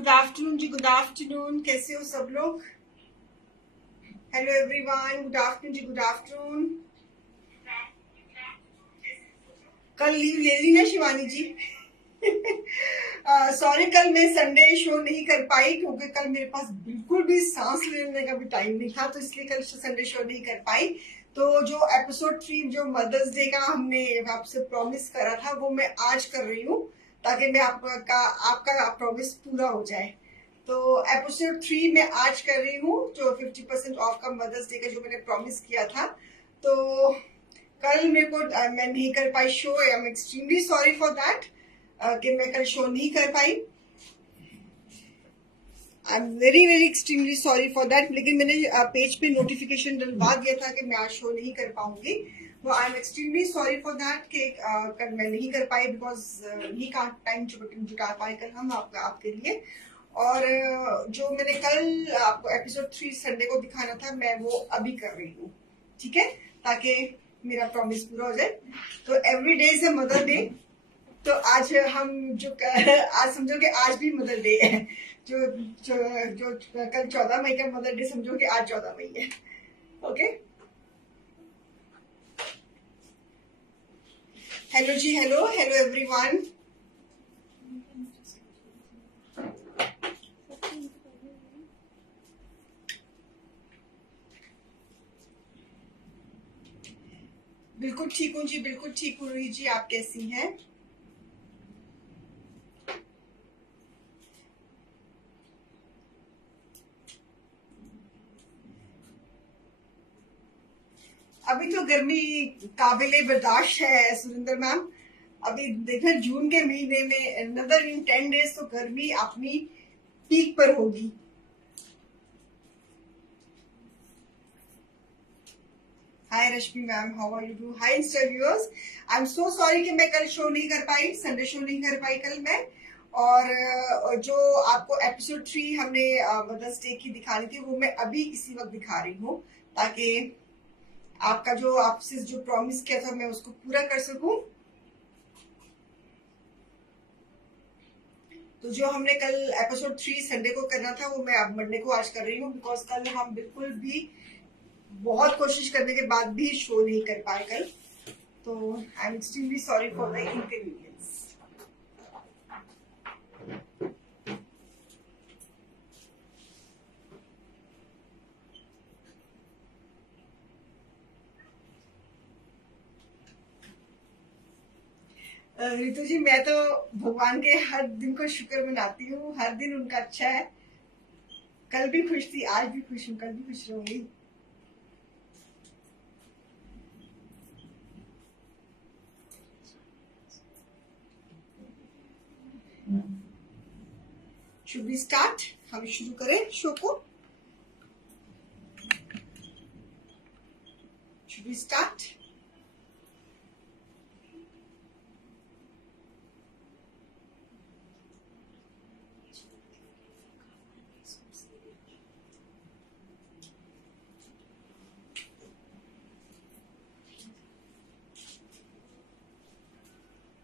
Good afternoon जी, good afternoon. कैसे हो सब लोग? हेलो एवरीवन, गुड आफ्टरनून जी, गुड आफ्टरनून। कल लीव ले ली ना शिवानी जी? सॉरी, कल मैं संडे शो नहीं कर पाई क्योंकि कल मेरे पास बिल्कुल भी सांस लेने का भी टाइम नहीं था, तो इसलिए कल संडे शो नहीं कर पाई। तो जो एपिसोड 3 जो मदर्स डे का हमने आपसे प्रॉमिस करा था वो मैं आज कर रही हूँ, ताकि मैं आपका प्रॉमिस पूरा हो जाए। तो एपिसोड 3 मैं आज कर रही हूँ, जो 50% ऑफ का मदर्स डे का जो मैंने प्रॉमिस किया था। तो कल मेरे को मैं नहीं कर पाई show. I am extremely sorry for that कि मैं कल शो नहीं कर पाई। I am very very extremely sorry for that. लेकिन मैंने पेज पे नोटिफिकेशन डलवा दिया था कि मैं आज शो नहीं कर पाऊंगी। तो I am extremely sorry for that कि कल मैं नहीं कर पाई, बिकॉज नहीं का टाइम जुटा पाए कल हम आपके लिए। और जो मैंने कल आपको एपिसोड 3 संडे को दिखाना था, मैं वो अभी कर रही हूँ, ठीक है, ताकि मेरा प्रॉमिस पूरा हो जाए। तो every day is a mother day. तो आज हम आज समझो कि आज भी मदर डे है। जो जो जो कल 14 मई का मदर डे समझो कि आज 14 मई है। ओके, हेलो जी, हेलो हेलो एवरीवन। बिल्कुल ठीक हूँ जी, बिल्कुल ठीक हूँ रूही जी, आप कैसी हैं? अभी तो गर्मी काबिले बर्दाश्त है सुरेंद्र मैम। अभी देखना जून के महीने में अनदर इन 10 डेज तो गर्मी अपनी पीक पर होगी। Hi Rashmi ma'am, how are you do? Hi insta viewers, I am so sorry कि मैं कल शो नहीं कर पाई, संडे शो नहीं कर पाई कल मैं। और जो आपको एपिसोड 3 हमने मदर्स डे की दिखानी थी वो मैं अभी इसी वक्त दिखा रही हूँ, ताकि आपका जो आपसे जो प्रॉमिस किया था मैं उसको पूरा कर सकूं। तो जो हमने कल एपिसोड 3 संडे को करना था वो मैं अब मंडे को आज कर रही हूँ, बिकॉज कल हम बिल्कुल भी बहुत कोशिश करने के बाद भी शो नहीं कर पाए कल। तो I am extremely sorry for the inconvenience. Ritu ji, मैं तो भगवान के हर दिन को शुक्र मनाती हूँ, हर दिन उनका अच्छा है। कल भी खुश थी, आज भी खुश हूँ, कल भी खुश रहूंगी। Should we start? हम शुरू करें शो को? Should we start?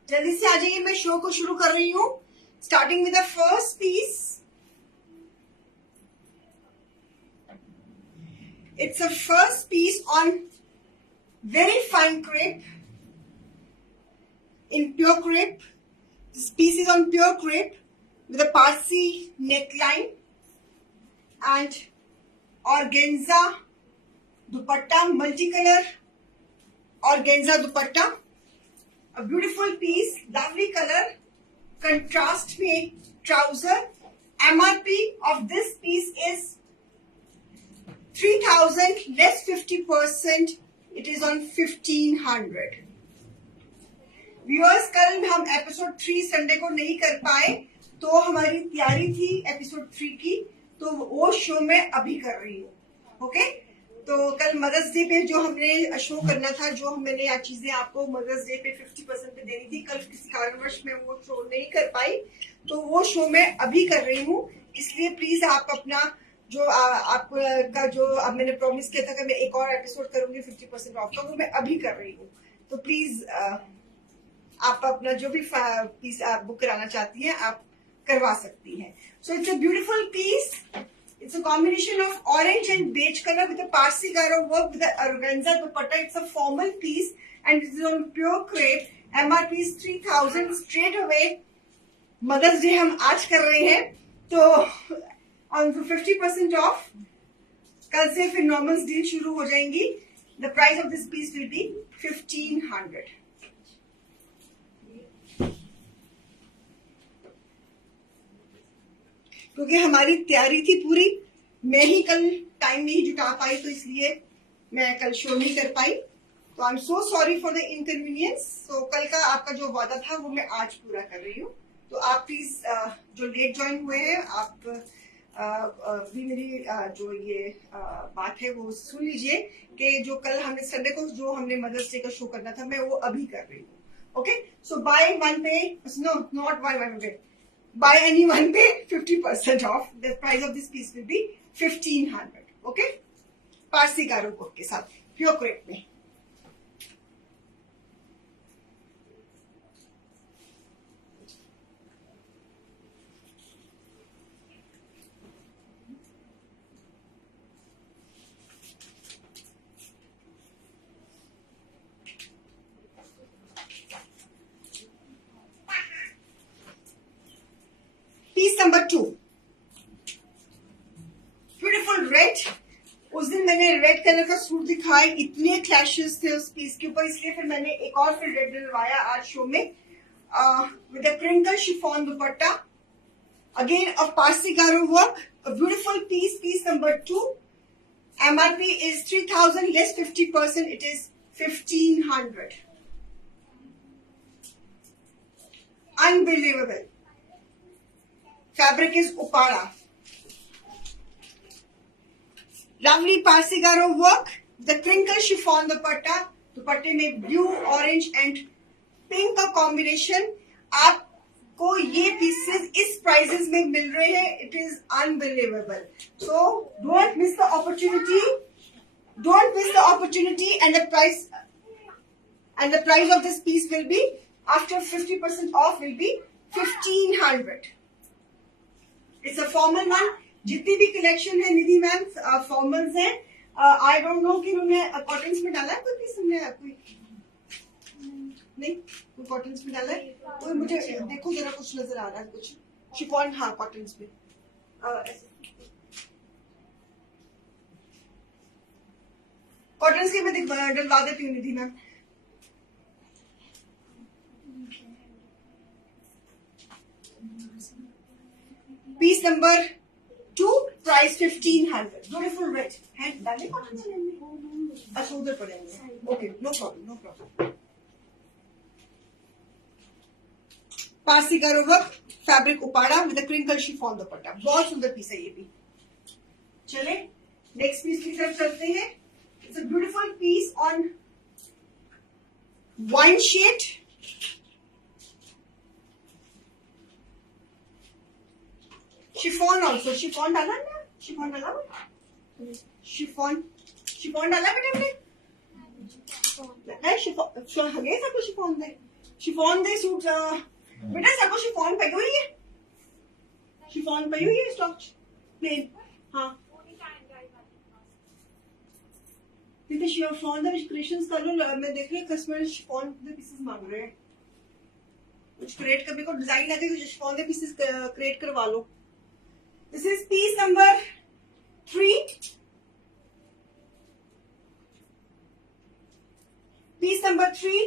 जल्दी से आ जाइए, मैं शो को शुरू कर रही हूँ, starting with the first piece. It's a first piece on very fine crepe, in pure crepe. This piece is on pure crepe with a Parsi neckline and organza dupatta, multicolor organza dupatta. A beautiful piece, lovely color, contrast made trouser. MRP of this piece is 3,000 less 50%. It is on 1,500. Viewers, कल हम episode 3 Sunday को नहीं कर पाए, तो हमारी तैयारी थी एपिसोड 3 की, तो वो शो मैं अभी कर रही हूँ। ओके, तो कल मदर्स डे पे जो हमने शो करना था, जो मैंने आज चीजें आपको मदर्स डे पे 50% पे देनी थी, कल किसी कारणवश मैं वो शो नहीं कर पाई, तो वो शो मैं अभी कर रही हूँ। इसलिए प्लीज आप अपना जो आपका जो अब मैंने प्रॉमिस किया था कि मैं एक और एपिसोड करूंगी 50% ऑफ का, वो मैं अभी कर रही हूँ। तो प्लीज आप अपना जो भी पीस आप बुक कराना चाहती हैं, आप करवा सकती हैं. So it's a beautiful piece. It's a combination of orange and beige color with a Parsi Garo work with the organza dupatta. It's a formal piece and it is on pure crepe. MRP is 3,000. Straight away Mother's Day हम आज कर रहे हैं, तो on 50% off. कल से फिर normal deal शुरू हो जाएंगी. The price of this piece will be 1,500. क्योंकि हमारी तैयारी थी पूरी, मैं ही कल टाइम नहीं जुटा पाई, तो इसलिए मैं कल शो नहीं कर पाई. तो I am so sorry for the inconvenience. So कल का आपका जो वादा था वो मैं आज पूरा कर रही हूँ. तो आप प्लीज जो लेट ज्वाइन हुए हैं, आप भी मेरी जो ये बात है वो सुन लीजिए कि जो कल हमने संडे को जो हमने मदर्स डे का शो करना था, मैं वो अभी कर रही हूँ. ओके, सो बाय वन पे, नो नॉट बाय वन पे, buy any one pay 50% off. The price of this piece will be 1,500. Okay, Parsi Garo work के साथ pure crepe में. Piece number 2, beautiful red. उस दिन मैंने रेड कलर का suit दिखाया, इतने क्लैशेस थे उस पीस के ऊपर, इसलिए फिर मैंने एक और फिर रेड डलवाया आज शो में with a crinkle chiffon dupatta. Again of Parsi gara work, a beautiful piece. Piece number 2. MRP is 3,000 less 50%. It is 1,500. Unbelievable. Fabric is Upara. Lovely Parsi Garo work. The crinkle chiffon dupatta. दुपट्टे में blue, orange and pink का combination. आपको ये pieces इस prices में मिल रहे हैं. It is unbelievable. So don't miss the opportunity. Don't miss the opportunity. And the price of this piece will be, after 50% off, will be 1,500. It's a formal one. जितनी भी collection है निधि ma'am formals हैं. आई don't no कि उन्होंने cottons में डाला है कोई पीस. हमने कोई नहीं, कोई कॉटन्स में डाला है. कोई मुझे देखो जरा, कुछ नजर आ रहा है कुछ शिफॉन. हाँ, कॉटन्स में कॉटन्स के मैं डलवा देती हूँ Nidhi ma'am. Piece number 2, price 1,500. Beautiful red है. डाले कॉटन में, अच्छा उधर पड़ेंगे. Okay, no problem, no problem. Parsi gara work, fabric Uppada with a crinkle chiffon dupatta. बहुत सुंदर पीस है ये भी. चले नेक्स्ट पीस की तरफ चलते हैं. It's a beautiful piece on wine shade. Chiffon also. Chiffon डाला ना, शिफॉन डाला, शिफॉन डाला बेटा हमने है. शिफॉन हगे सबको शिफॉन दे सूट बेटा, सबको शिफॉन पई हुई है. शिफॉन पई हुई है स्टॉक प्लेन. हाँ, तो शिफॉन दा विच क्रिएशंस कर लो. मैं देख रही हूँ कस्टमर शिफॉन दे पीसेस मांग रहे हैं. कुछ क्रिएट करने को डिजाइन आते तो शिफॉन दे पीसेस क्रिएट करवा लो. This is piece number 3. Piece number 3.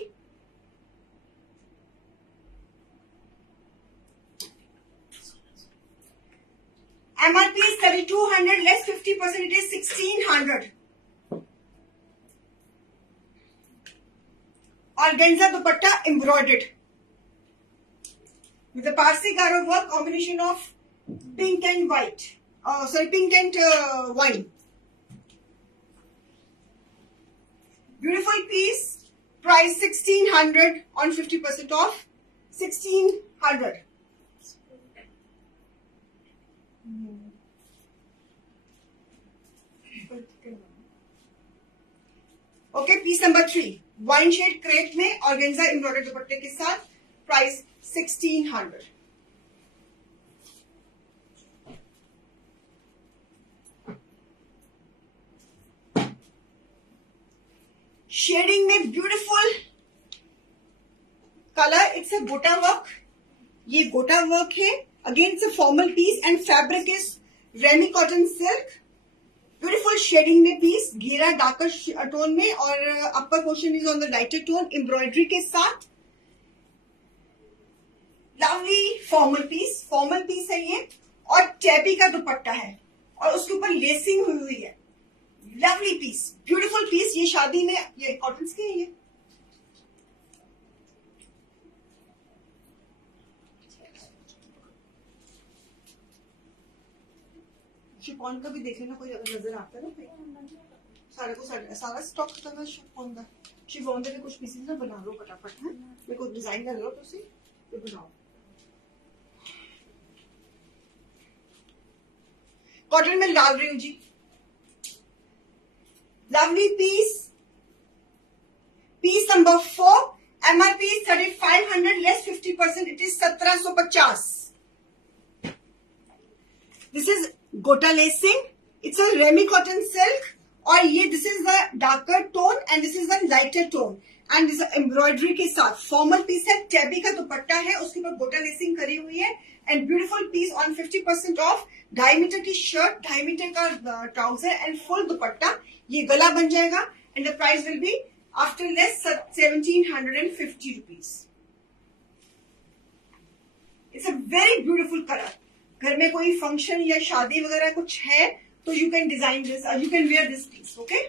MRP is 3,200 less 50%. It is 1,600. Organza dupatta embroidered with the Parsi Garo work, combination of pink and white. Pink and wine. Beautiful piece. Price 1,600 on 50% off. 1,600. Okay, piece number 3. Wine shade crepe में organza embroidered दुपट्टे के साथ. Price 1,600. Shading में beautiful colour, it's a gota work, ये gota work है। Again it's a formal piece and fabric is ramie cotton silk. Beautiful shading में piece, घेरा darker tone में और upper portion is on the lighter tone, embroidery के साथ। Lovely formal piece है ये, और टैबी का दुपट्टा है और उसके ऊपर लेसिंग हुई हुई है। Lovely piece, beautiful piece. ये शादी में, ये कॉटन के है ये। शिफॉन का भी देख लेना, कोई अगर नजर आता है ना। सारा स्टॉक खत्म है शिफॉन का। शिफॉन के कुछ पीसेस ना बना लो फटाफट है, मेरे को डिजाइन कर लो तुसी, तो बनाओ। कॉटन में डाल रही हूँ जी। Lovely piece, piece number 4, MRP 3500 less 50%, it is 1750। This is gota lacing, it's a ramie cotton silk, और ये this is the darker tone and this is the lighter tone and this embroidery के साथ formal piece है। Tabby का दुपट्टा है, उसके ऊपर गोटा लेसिंग करी हुई है and beautiful piece on 50% off. 2.5 metre की शर्ट, 2.5 मीटर का ट्राउजर एंड फुल दुपट्टा। ये गला बन जाएगा and the price will be after less 1750 rupees. It's a very beautiful colour. घर में कोई फंक्शन या शादी वगैरह कुछ है तो you can design this, you can wear this piece. Okay,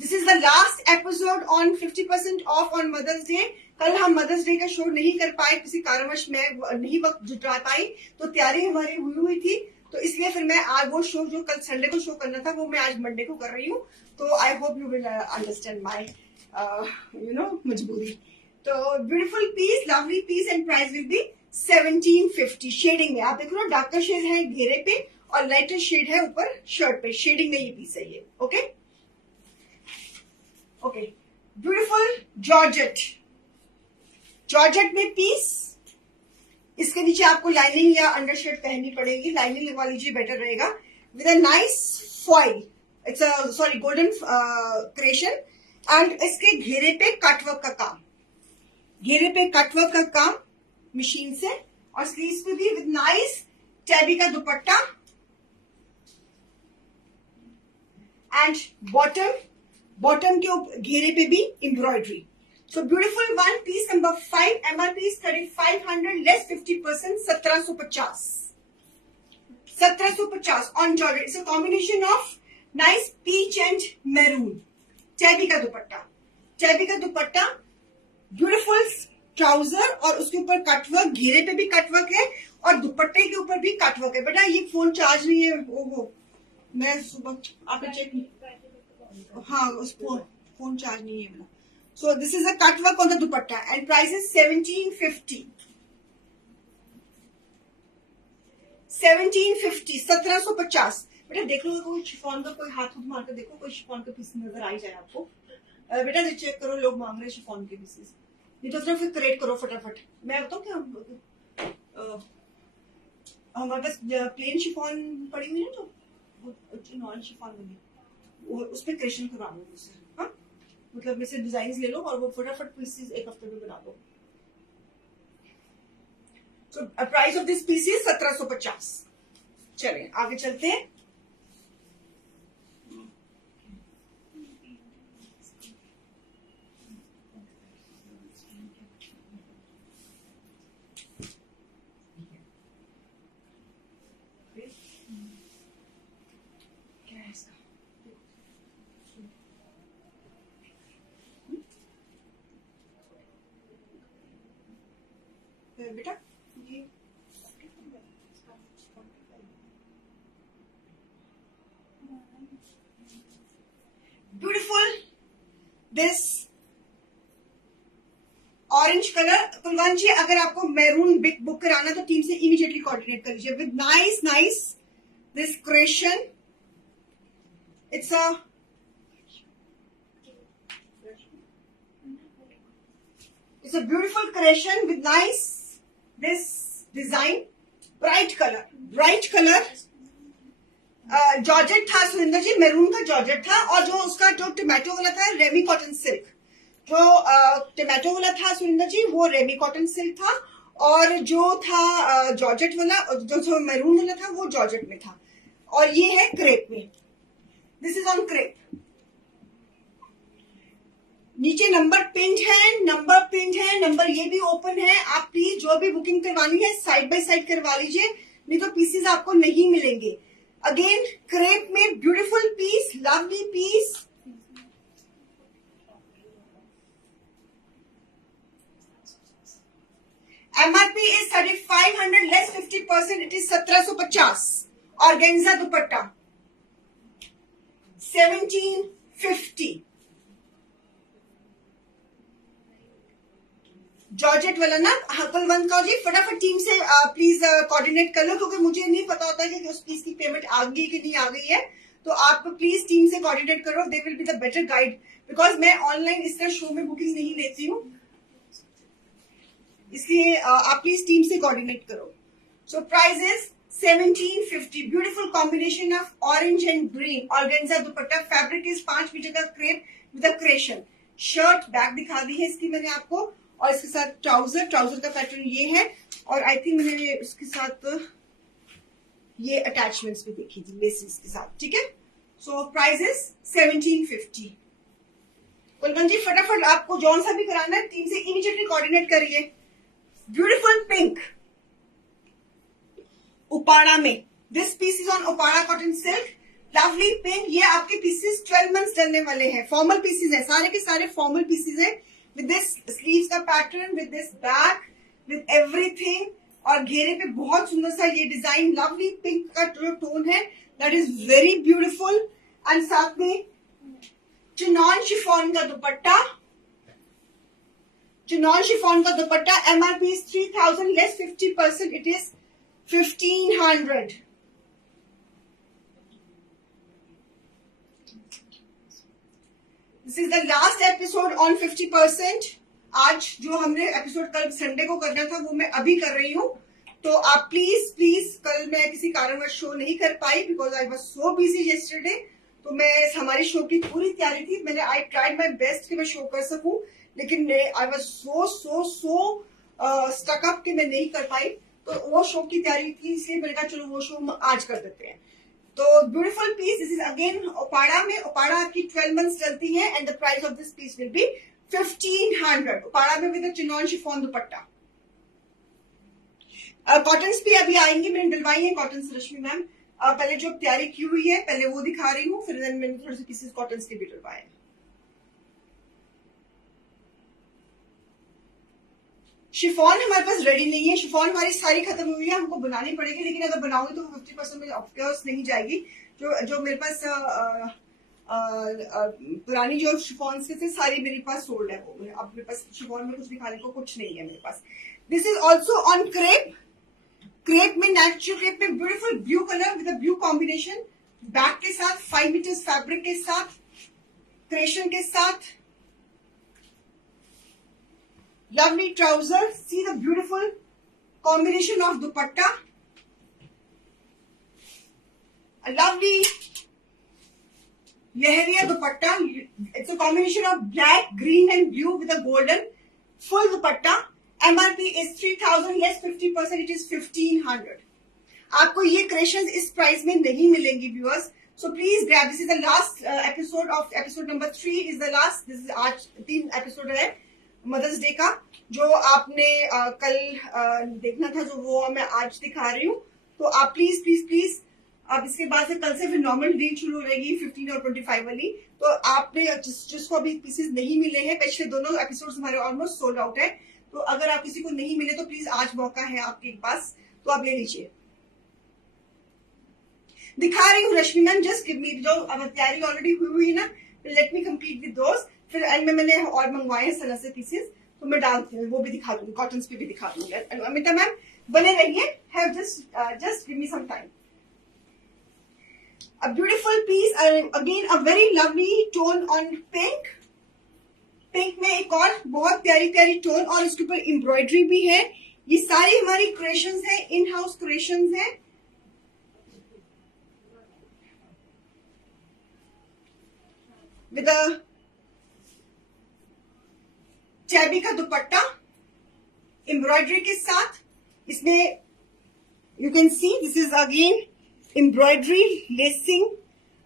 this is the last episode on 50% off on mother's day. कल हम मदर्स डे का शो नहीं कर पाए, किसी कारणवश मैं नहीं वक्त जुटा पाई, तो तैयारी हमारी हुई थी, तो इसलिए फिर मैं आज वो शो जो कल संडे को शो करना था वो मैं आज मंडे को कर रही हूँ। तो I hope you will understand my मजबूरी। तो beautiful piece, lovely piece and price will be 1750। Shading में आप देखो ना, डार्कर शेड है घेरे पे और लाइटर शेड है ऊपर शर्ट पे। शेडिंग में ये पीस है ये। Okay okay, beautiful georgette, georgette में पीस। इसके नीचे आपको लाइनिंग या अंडरशर्ट पहननी पड़ेगी, लाइनिंग लगवा लीजिए, बेटर रहेगा। With a nice foil, it's sorry golden Christian and इसके घेरे पे कटवर्क का काम, घेरे पे कटवर्क का काम मशीन से, और स्लीव्स पे भी विद नाइस टैबी का दुपट्टा एंड बॉटम के ऊपर घेरे पे भी embroidery. So beautiful one, piece number 5, MRP is 3500 less 50%, 1750. 1750 on Jordan. It's a combination of nice peach and maroon. Tabby का दुपट्टा, टैबी का दुपट्टा, ब्यूटीफुल ट्राउजर और उसके ऊपर कटवर्क, घेरे पे भी कटवर्क है और दुपट्टे के ऊपर भी कटवर्क है। बेटा ये फोन चार्ज नहीं है, वो मैं सुबह आपने चेक, हाँ उस फोन चार्ज नहीं है मेरा। So this is a cut work on the dupatta and price is 1750. 1750, 1750। बेटा देख लो कोई शिफॉन का, कोई हाथ मार कर देखो, कोई शिफॉन का पीस नजर आ ही जाए आपको। बेटा चेक करो, लोग मांग रहे हैं शिफॉन के पीसेस, नहीं तो सिर्फ क्रिएट करो फटाफट। मैं बताऊँ क्या, हमारे पास प्लेन शिफॉन पड़ी हुई है तो नॉन शिफॉन बनी, उस पर क्रिएशन करवा लो मुझसे। हाँ मतलब में से डिजाइन ले लो और वो फटाफट पीसेस एक हफ्ते में बना दो। So price of this piece is 1750। चलिए आगे चलते हैं। क्या है इसका, बेटा ये beautiful this orange colour. Kulwant ji अगर आपको मैरून बिग बुक कराना तो टीम से इमीडिएटली कोऑर्डिनेट कर लीजिए। With nice nice this Christian, it's a beautiful Christian with nice this design, bright color georgette था सुरिंदर जी, मैरून का जॉर्जेट था, और जो उसका जो टोमेटो वाला था रेमी कॉटन सिल्क, जो टोमेटो वाला था सुरिंदर जी वो रेमी कॉटन सिल्क था, और जो था जॉर्जेट वाला, जो मैरून वाला था वो जॉर्जेट में था, और ये है क्रेप में। This is on crepe. नीचे नंबर पिंड है, नंबर ये भी ओपन है। आप प्लीज जो भी बुकिंग करवानी है साइड बाय साइड करवा लीजिए, नहीं तो पीसेस आपको नहीं मिलेंगे। अगेन क्रेप में beautiful piece, lovely piece. MRP is 3500 less 50%, it is 1750। Organza dupatta 1750। Georgette वाला ना, कुलवंत कौर जी फटाफट टीम से प्लीज कोऑर्डिनेट कर लो, क्योंकि मुझे नहीं पता होता कि उस पीस की पेमेंट आ गई कि नहीं आ गई है। तो आप प्लीज टीम से कोऑर्डिनेट करो, they will be the better guide, because मैं ऑनलाइन इस तरह शो में बुकिंग नहीं लेती हूँ, इसलिए आप प्लीज टीम से कोऑर्डिनेट करो। So price is 1750। Beautiful combination of orange and green, organza dupatta, fabric is 5 metre का crepe with a creation. Shirt back दिखा दी है इसकी मैंने आपको, और इसके साथ ट्राउजर का पैटर्न ये है, और आई थिंक मैंने इसके साथ ये अटैचमेंट्स भी देखी थी लेसेस के साथ, ठीक है। So price is 1750। Kulwant ji फटाफट आपको जौन सा भी कराना है टीम से इमीडिएटली कोऑर्डिनेट करिए। ब्यूटीफुल पिंक उपाड़ा में, this piece is on Uppada cotton silk, lovely pink. ये आपके पीसेस 12 मंथ्स चलने वाले हैं, फॉर्मल पीसेस हैं, सारे के सारे फॉर्मल पीसेस हैं, with this sleeves का pattern, with this back, with everything, और घेरे पे बहुत सुंदर सा ये डिजाइन, लवली पिंक का जो टोन है that is very beautiful, and साथ में चिनॉन शिफॉन का दुपट्टा, चिनॉन शिफॉन का dupatta. MRP is 3000 less 50%, it is 1500। This is the last episode on 50%। आज जो हमने एपिसोड कल संडे को करना था वो मैं अभी कर रही हूँ, तो आप प्लीज कल मैं किसी कारणवश शो नहीं कर पाई because I was so busy yesterday. तो मैं हमारी शो की पूरी तैयारी थी, मैंने आई ट्राइड माई बेस्ट कि मैं शो कर सकूं, लेकिन I was so stuck up कि मैं नहीं कर पाई। तो वो शो की तैयारी थी, इसलिए मैंने कहा चलो वो शो आज कर देते हैं। तो beautiful piece, this is again Uppada में। उपाड़ा आपकी 12 मंथ्स चलती है, and the price of this piece will be 1500। Uppada में with chinon chiffon dupatta. Cottons भी अभी आएंगे, मैंने डलवाई है कॉटन्स रश्मि मैम। पहले जो तैयारी की हुई है पहले वो दिखा रही हूँ, फिर मैंने थोड़े से पीसेस कॉटन्स के भी डलवाए। शिफॉन हमारे पास रेडी नहीं है, शिफॉन हमारी सारी खत्म हुई है, हमको बनानी पड़ेगी, लेकिन अगर बनाऊंगी तो 50% में ऑफकोर्स नहीं जाएगी। जो मेरे पास पुरानी जो शिफॉन से थे सारी मेरे पास सोल्ड है, वो अब मेरे पास शिफॉन में कुछ दिखाने को कुछ नहीं है मेरे पास। This is also on crepe. Crepe में, नेचुरल क्रेप में beautiful blue colour with blue combination, back के साथ 5 मीटर्स फैब्रिक के साथ, क्रेशन के साथ, lovely trouser. See the beautiful combination of dupatta, a lovely lehriya dupatta. It's a combination of black, green and blue with a golden full dupatta. MRP is 3000 less 50%, it is 1500. आपको ये क्रेशंस इस price में नहीं मिलेंगी viewers, so please grab. This is the last episode of episode number 3 is the last. This is आज 3 episode है mother's day का, जो आपने कल देखना था, जो वो मैं आज दिखा रही हूँ। तो आप प्लीज अब इसके बाद से कल से फिर नॉर्मल डील शुरू हो जाएगी 15 और 25 वाली। तो आपने जिसको अभी पीसेस नहीं मिले हैं, पिछले दोनों एपिसोड्स हमारे ऑलमोस्ट सोल्ड आउट है, तो अगर आप किसी को नहीं मिले तो प्लीज आज मौका है आपके पास, तो आप ले लीजिए। दिखा रही हूँ रश्मि मैम, जस्ट गिव मी, जो अब तैयारी ऑलरेडी हुई है ना, लेट मी कंप्लीट विद दोस्त। फिर एंड में मैंने और मंगवाए हैं सला से पीसेस, तो मैं डालती हूँ, वो भी दिखा दूंगी, कॉटन्स पे भी दिखा दूंगी। अमिता मैम बने रहिए, have just give me some time. A beautiful piece, again a very lovely tone on pink. Pink में एक और बहुत प्यारी प्यारी टोन, और इसके ऊपर एम्ब्रॉयडरी भी है। ये सारी हमारी क्रिएशंस है, इन हाउस क्रिएशंस है। विद अ टैबी का दुपट्टा एम्ब्रॉयडरी के साथ। इसमें you can see this is again embroidery lacing,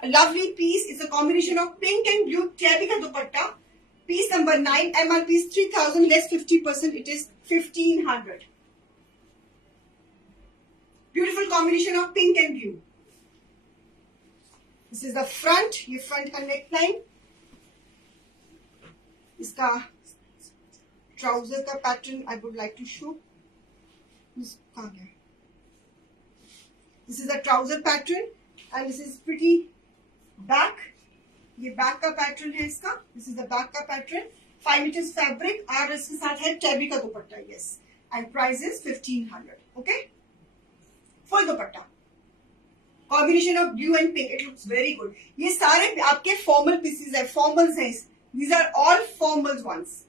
lovely piece. It's a combination of pink and blue, tabby का dupatta, piece number 9, MRP is 3000 less 50%, it is 1500। Beautiful combination of pink and blue। This is the front, ये front का neckline, इसका trouser का pattern I would like to show। कहाँ गया? This is the trouser pattern and this is pretty back। ये back का pattern है इसका, दिस इज द बैक का पैटर्न, 5 मीटर्स फैब्रिक और इसके साथ है टैबी का dupatta, yes, and price is 1500। Okay, full dupatta, combination of blue and pink, it looks very good. ये सारे आपके फॉर्मल पीसेस है, फॉर्मल्स हैं, these are all formals ones,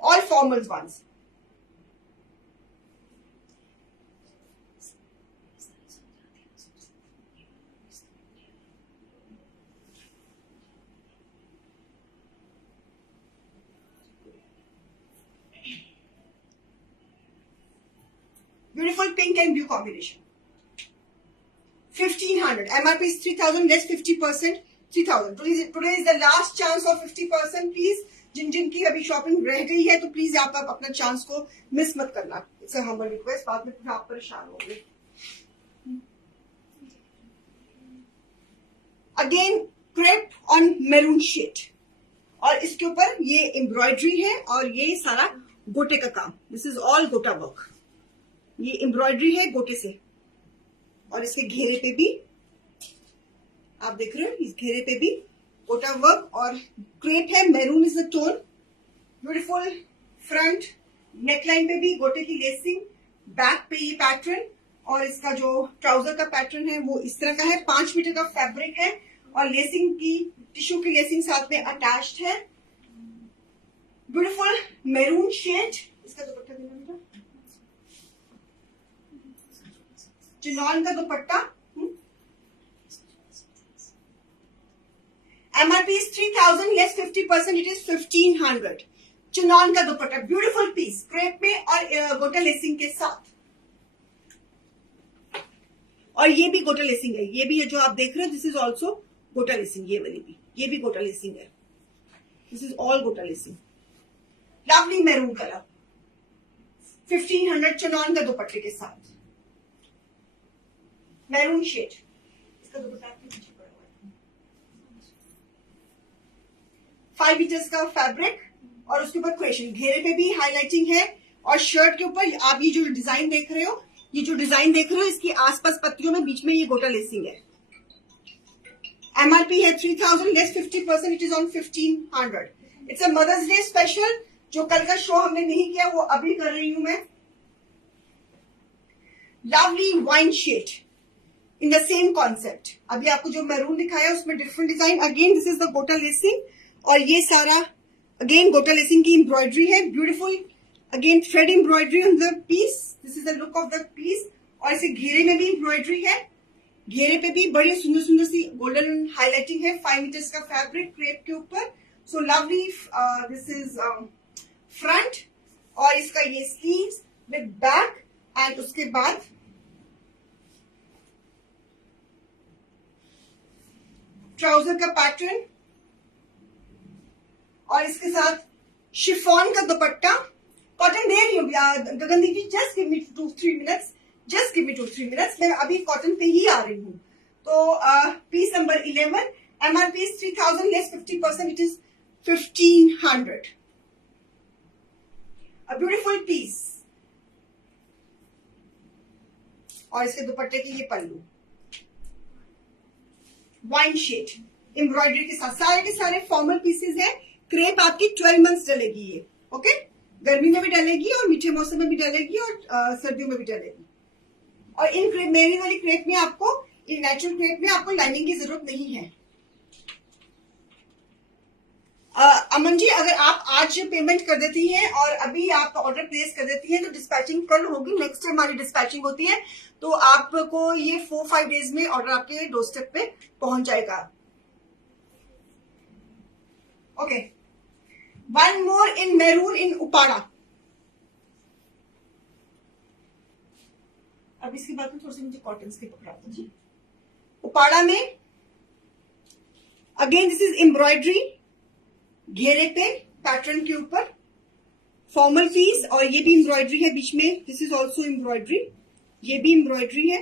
all formals ones. Beautiful pink and blue combination. 1500. MRP is 3000 less 50%. 3000. Today is the last chance of 50%. Please, जिन की अभी shopping रह गई है तो प्लीज आप अपना चांस को मिस मत करना। इट्स अ हम्बल रिक्वेस्ट, बाद में फिर आप परेशान होंगे। Again crepe on maroon shade और इसके ऊपर ये एम्ब्रॉयडरी है और ये सारा गोटे का काम। दिस इज ऑल गोटा वर्क। ये एम्ब्रॉयडरी है गोटे से और इसके घेरे पे भी आप देख रहे हो, इस घेरे पे भी गोटा वर्क और क्रेप है, maroon is the tone. Beautiful front neckline पे भी गोटे की लेसिंग, बैक पे ये पैटर्न और इसका जो ट्राउजर का पैटर्न है वो इस तरह का है। 5 मीटर का फैब्रिक है और लेसिंग की टिश्यू की लेसिंग साथ में अटैच्ड है। ब्यूटीफुल मैरून शेड, इसका दुपट्टा देना बेटा, चिनॉन का dupatta. MRP is 3000 less 50%, it is 1500। Chinon का दुपट्टा, ब्यूटीफुल पीस, क्रेप में और गोटा लेसिंग के साथ। और ये भी गोटा लेसिंग है, ये भी है जो आप देख रहे हो, दिस इज ऑल्सो गोटा लेसिंग। ये वाली भी, ये भी गोटा लेसिंग है, दिस इज ऑल गोटा lacing. Lovely maroon colour, 1500 chinon का दुपट्टे के साथ, मैरून शेड। इसका दुपट्टा आपके पीछे पड़ा हुआ है, 5 मीटर्स का फैब्रिक और उसके ऊपर क्वेश्चन, घेरे पे भी हाईलाइटिंग है और शर्ट के ऊपर आप ये जो डिजाइन देख रहे हो, ये जो डिजाइन देख रहे हो इसकी आसपास पत्तियों में बीच में ये गोटा लेसिंग है। MRP है 3000 less 50%, it is on 1500। It's a mother's day special, जो कल का शो हमने नहीं किया वो अभी कर रही हूं मैं। Lovely wine shade in the same concept. अभी आपको जो मैरून दिखाया उसमें different design. Again this is the gota lacing और ये सारा अगेन गोटा लेसिंग की एम्ब्रॉयडरी है। Beautiful again thread embroidery on the piece, this is the look of the piece. और इसे घेरे में भी एम्ब्रॉयडरी है, घेरे पे भी बड़ी सुंदर सुंदर सी गोल्डन हाईलाइटिंग है। 5 मीटर्स का फैब्रिक क्रेप के ऊपर, so lovely. This is front और इसका ये स्लीव्स विद बैक एंड उसके बाद ट्राउजर का पैटर्न और इसके साथ शिफॉन का दुपट्टा। कॉटन दे रही हूँ Gagandeep ji, just give me 2-3 minutes, just give me 2-3 minutes. मैं अभी कॉटन पे ही आ रही हूँ। तो piece number 11, MRP is 3000 less 50%, it is 1500। A beautiful piece और इसके दुपट्टे के लिए पल्लू, वाइन शेड एम्ब्रॉयडरी के साथ। सारे के सारे फॉर्मल पीसेस है। क्रेप आपकी 12 मंथ्स डलेगी ये, ओके, गर्मी में भी डलेगी और मीठे मौसम में भी डलेगी और सर्दियों में भी डलेगी। और इन क्रेप, मेरी वाली क्रेप में आपको, इन नेचुरल क्रेप में आपको लाइनिंग की जरूरत नहीं है। अमन जी, अगर आप आज पेमेंट कर देती हैं और अभी आप ऑर्डर प्लेस कर देती हैं तो डिस्पैचिंग कल होगी। नेक्स्ट टाइम हमारी डिस्पैचिंग होती है तो आपको ये 4-5 डेज में ऑर्डर आपके डोरस्टेप पे पहुंच जाएगा। ओके, वन मोर इन मैरून इन उपाड़ा. अब इसके बाद में थोड़ी सी मुझे कॉटन के पकड़ा दीजिए. उपाड़ा में अगेन दिस इज एम्ब्रॉयडरी, घेरे पे पैटर्न के ऊपर फॉर्मल पीस, और ये भी एम्ब्रॉयडरी है बीच में. दिस इज ऑल्सो एम्ब्रॉयडरी, ये भी एम्ब्रॉयडरी है.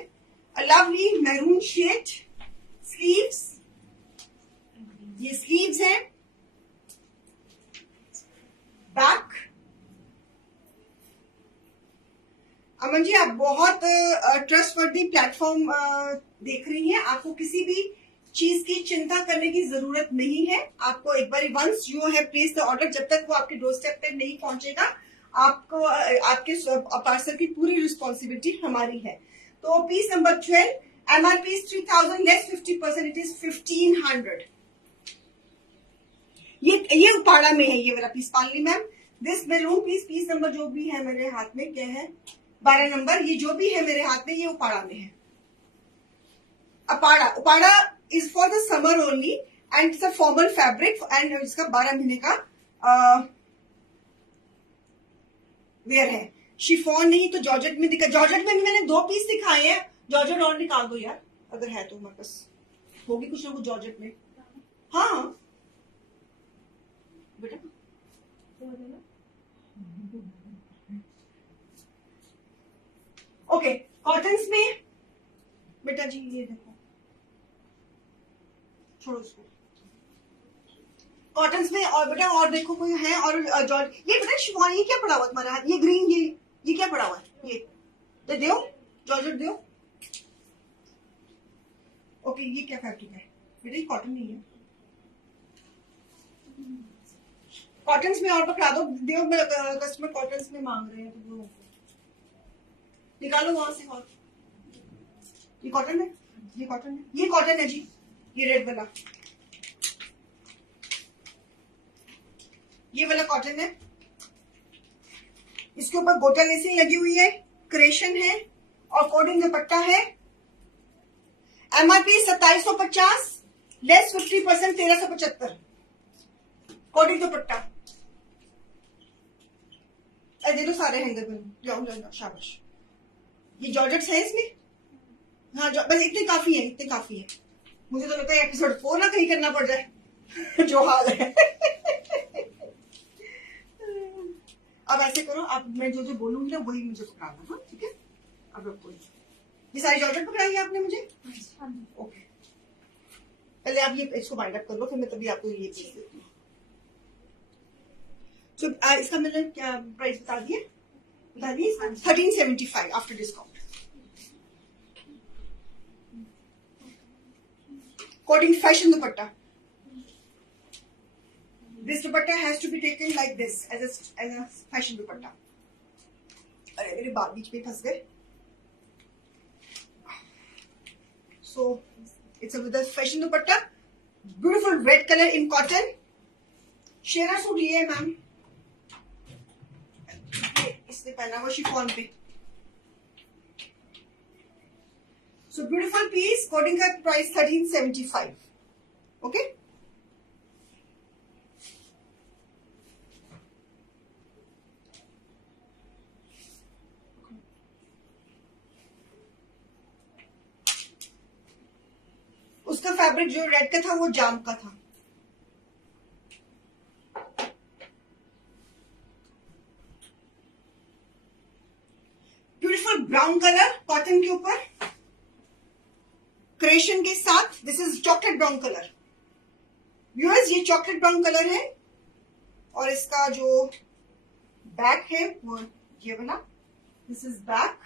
A lovely maroon shade. Sleeves, ये स्लीव्स हैं. बैक. अमन जी, आप बहुत ट्रस्टवर्दी प्लेटफॉर्म देख रही हैं. आपको किसी भी चीज की चिंता करने की जरूरत नहीं है. आपको एक बार once you have place the order, जब तक वो आपके डोर स्टेप पे नहीं पहुंचेगा, आपको आपके पार्सल की पूरी रिस्पॉन्सिबिलिटी हमारी है. तो piece number 12, MRP is 3000 less 50%, it is 1500. ये उपाड़ा में है ये वाला piece. Palani ma'am, this maroon piece, piece number जो भी है मेरे हाथ में, क्या है 12 नंबर, ये जो भी है मेरे हाथ में, ये उपाड़ा में है. Uppada is for the summer only and it's a formal fabric, and इसका 12 महीने का वेयर है. शिफॉन नहीं तो जॉर्जेट में दिखा. जॉर्जेट में भी मैंने 2 पीस दिखाए हैं. जॉर्जेट और निकाल दो यार, अगर है तो. हमारे पास होगी कुछ ना कुछ जॉर्जेट में. हाँ बेटा, ओके. कॉटन्स में बेटा जी, ये देखो, छोड़ो इसको. कॉटन्स में और बेटा और देखो कोई है. और जॉर्ज, ये बेटा शिफॉन, ये क्या पड़ा हुआ तुम्हारे हाथ? ये ग्रीन, ये क्या पड़ा हुआ है? ये दो जॉर्जेट दो. ओके, ये क्या फैब्रिक है बेटा? ये कॉटन नहीं है. कॉटन्स में और पकड़ा दो. कस्टमर कॉटन्स में मांग रहे हैं तो वो निकालो वहां से. और ये कॉटन है, ये कॉटन है, ये कॉटन है जी, ये रेड वाला, ये वाला कॉटन है. इसके ऊपर गोटा लेसिंग लगी हुई है, क्रेशन है और कोडिंग दुपट्टा है. MRP 2750 less 50%, 1375. कोडिंग दुपट्टा. दे दो सारे हैंगर में. जाओ शाबाश. ये जॉर्जेट्स है इसमें. हाँ, बस इतने काफी है, इतने काफी है. मुझे तो लगता है एपिसोड 4 ना कहीं करना पड़ जाए जो हाल है. अब ऐसे करो, आप मैं जो बोलूंगी ना वही मुझे पकड़ाना. हाँ ठीक है. अब रखो. ये सारी जॉर्जेट पकड़ाई है आपने मुझे. ओके, पहले आप ये इसको बाइंड अप कर लो, फिर मैं तभी आपको ये पीस देती हूँ. तो इसका मैंने क्या प्राइस बता दिए? 1375 after discount. Coding fashion dupatta. This dupatta has to be taken like this as a fashion dupatta. अरे मेरे बाल बीच में फंस गए. So it's with a fashion dupatta, beautiful red color in cotton. Shera suit ये है मैम, इसने पहना हुआ शिफॉन पे. So beautiful piece. कोडिंग का प्राइस 1375. ओके. उसका फैब्रिक जो रेड का था वो जाम का था. ब्यूटीफुल ब्राउन कलर कॉटन के ऊपर क्रेशन के साथ. This is chocolate brown colour. Viewers, ये चॉकलेट ब्राउन कलर है और इसका जो बैक है वो ये वाला. दिस इज बैक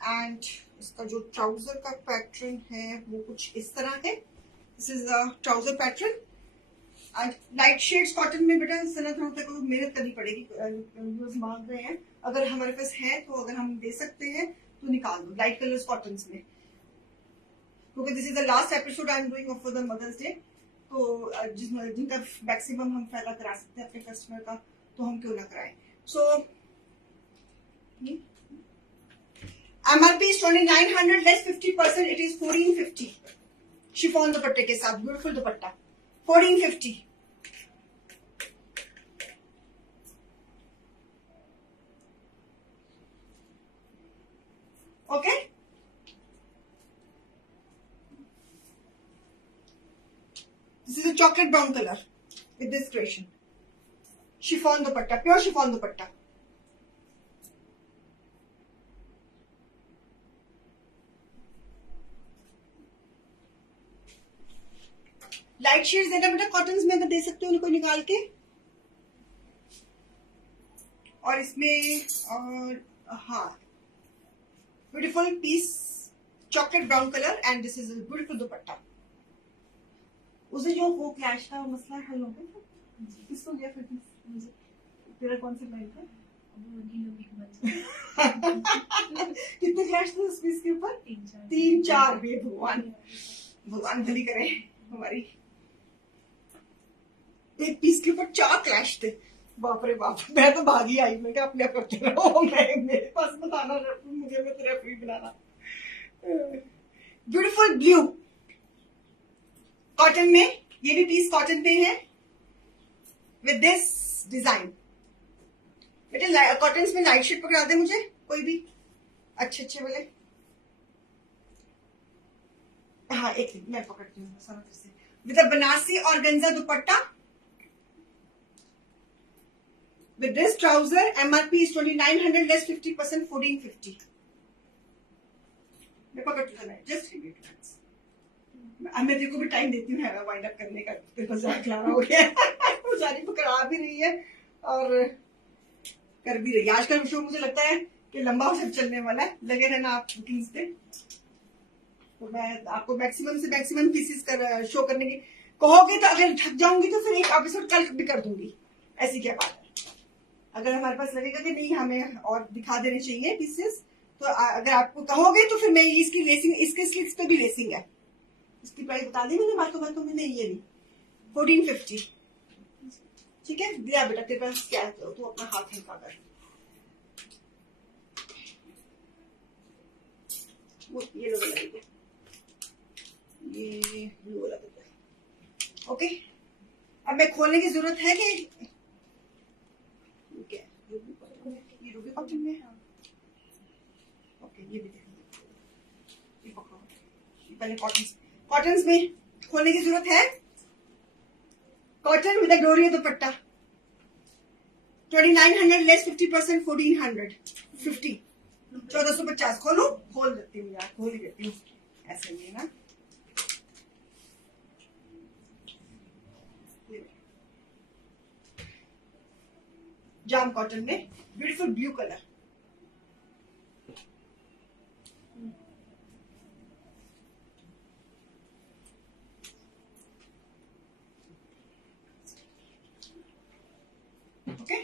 एंड इसका जो ट्राउजर का पैटर्न है वो कुछ इस तरह है. This is a trouser pattern and light shades cotton में. बेटा इस तरह थोड़ा सा मेहनत करनी पड़ेगी. मांग रहे हैं, अगर हमारे पास है तो अगर हम दे सकते हैं तो निकाल दो लाइट कलर्स कॉटन में, क्योंकि this is the last episode I am doing for the mother's day. तो जिनका मैक्सिमम हम फायदा करा सकते हैं अपने कस्टमर का, तो हम क्यों ना कराएं. So MRP is 2900 less 50%, it is 1450. Chiffon दुपट्टे के साथ beautiful dupatta 1450. chocolate brown color with this creation. Chiffon dupatta, pure chiffon dupatta. Light shades देना बेटा कॉटन्स में, अगर दे सकते हो उनको निकाल के। और इसमें और हाँ beautiful piece chocolate brown colour and this is beautiful dupatta. उसे जो वो क्लैश का मसला हल हो गया, किसको दिया फिर मुझे? तेरा कौन सा क्लाइंट था? कितने क्लैश थे उस पीस के ऊपर? 3-4। भगवान भगवान भली करे हमारी। एक पीस के ऊपर 4 क्लैश थे, बाप रे बाप। मैं तो भागी आई, मैं क्या अपने आप करते रहो, मैं मेरे पास बताना, मुझे मत रेफरी बनाना। ब्यूटीफुल ब्लू कॉटन में, ये भी पीस कॉटन पे है विद दिस डिजाइन। बेटे कॉटन में लाइट शेड पकड़ा दे मुझे कोई भी अच्छे अच्छे वाले। हाँ एक मिनट मैं पकड़ती हूँ से। विद बनारसी और गंजा दुपट्टा with this trouser, MRP is 2900 less 50%, 1450. मैं पकड़ चुका है, just give it once. अब मैं तेरे को भी टाइम देती हूँ है वाइंड अप करने का, तेरे को ज़्यादा खिलाना हो गया। वो सारी पकड़ा भी रही है और कर भी रही है। आज का शो मुझे लगता है कि लंबा सब चलने वाला है, लगे रहना आप बुकिंग्स पे। तो मैं आपको मैक्सिमम से मैक्सिमम पीसेस कर शो करने की कहोगे तो अगर थक जाऊंगी तो फिर एक एपिसोड कल भी कर दूंगी, ऐसी क्या बात है। अगर हमारे पास लगेगा कि नहीं हमें और दिखा देने चाहिए पीसेस, तो अगर आपको कहोगे तो फिर मैं इसकी लेसिंग, इसके स्लिट्स पे भी लेसिंग है। इसकी प्राइस बता दी मैंने बातों में, नहीं ये नहीं 1450। ठीक है दिया बेटा, तेरे पास क्या है तो अपना हाथ हल्का कर। वो ये लोग लगेगा, ये ब्लू वाला देता। ओके अब मैं खोलने की जरूरत है कि ये रूबी कॉटन में है। ओके ये भी देखो, ये पकड़ो, ये पहले कॉटन में खोलने की जरूरत है। कॉटन विद डोरी दुपट्टा 2900 लेस 50%, 1450, 1450। खोलू, खोल देती हूँ यार, खोल ही देती हूँ, ऐसे नहीं ना। जाम कॉटन में ब्यूटीफुल ब्लू कलर। ओके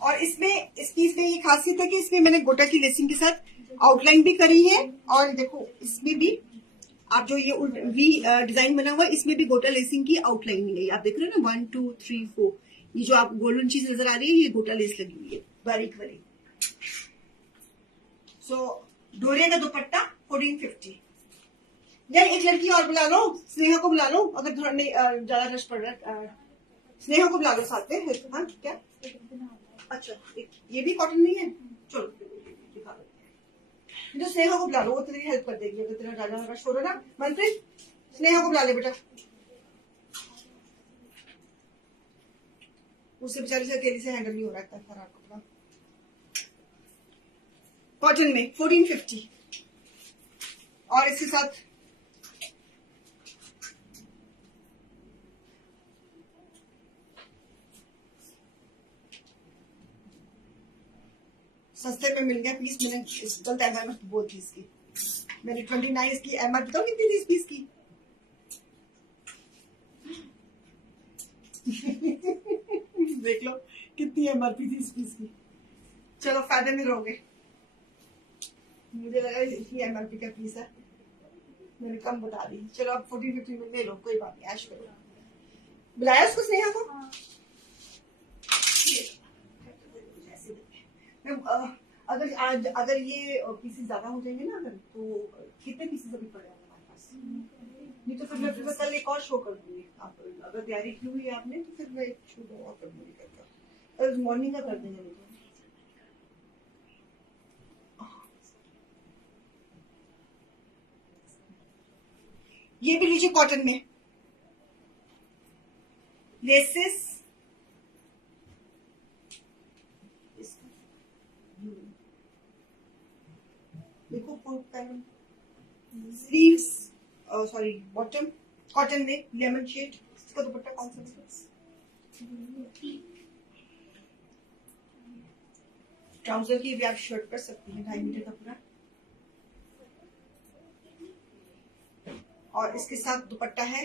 और इसमें इस पीस में ये खासियत है कि इसमें मैंने गोटा की लेसिंग के साथ आउटलाइन भी करी है। और देखो इसमें भी आप जो ये वी डिजाइन बना हुआ है, इसमें भी गोटा लेसिंग की आउटलाइन है। आप देख रहे हो ना 1 2 3 4, ये जो आप गोल्डन चीज नजर आ रही है ये गोटा लेस लगी हुई है बारीक वाली। सो डोरिया का दुपट्टा 1450। यार एक लड़की और बुला लो, स्नेहा को बुला लो, अगर थोड़ा ज्यादा रश पड़ रहा है स्नेहा को बुला लो साथ में। हाँ क्या अच्छा ये भी कॉटन में है, चलो दिखा दो। जो स्नेहा को बुला लो, वो तेरी हेल्प कर देगी अगर तेरा ज्यादा रश हो रहा है ना। मनप्रीत स्नेहा को बुला ले बेटा, उससे बेचारी से अकेली से हैंडल नहीं हो रहा है खराब कपड़ा। कॉटन में 1450 और इसके साथ सस्ते में मिल गया पीस। मैंने गलत एमआरपी बोल दी इसकी, मैंने 29 की एमआरपी तो कितनी थी इस पीस की। देख लो कितनी एमआरपी थी इस पीस की। चलो फायदे में रहोगे, मुझे लगा इसकी एमआरपी का पीस है, मैंने कम बता दी। चलो अब 1450 में ले लो, कोई बात नहीं, ऐश करो। बुलाया उसको स्नेहा को। अगर ये पीसेस ज्यादा हो जाएंगे ना, अगर तो कितने पीसेस अभी पड़े हैं हमारे पास, नहीं तो फिर मैं कल एक और शो कर दूंगी। आप अगर तैयारी की हुई है आपने तो फिर मैं एक शो और कर दूंगी, कल मॉर्निंग का कर देंगे। नहीं ये भी लीजिए कॉटन में, लेसेस देखो, full pattern, sleeves, sorry bottom cotton में, लेमन शेड। इसका दुपट्टा कौन सा है? ट्राउजर की भी आप शर्ट कर सकती हैं, 2.5 मीटर का पूरा। और इसके साथ दुपट्टा है,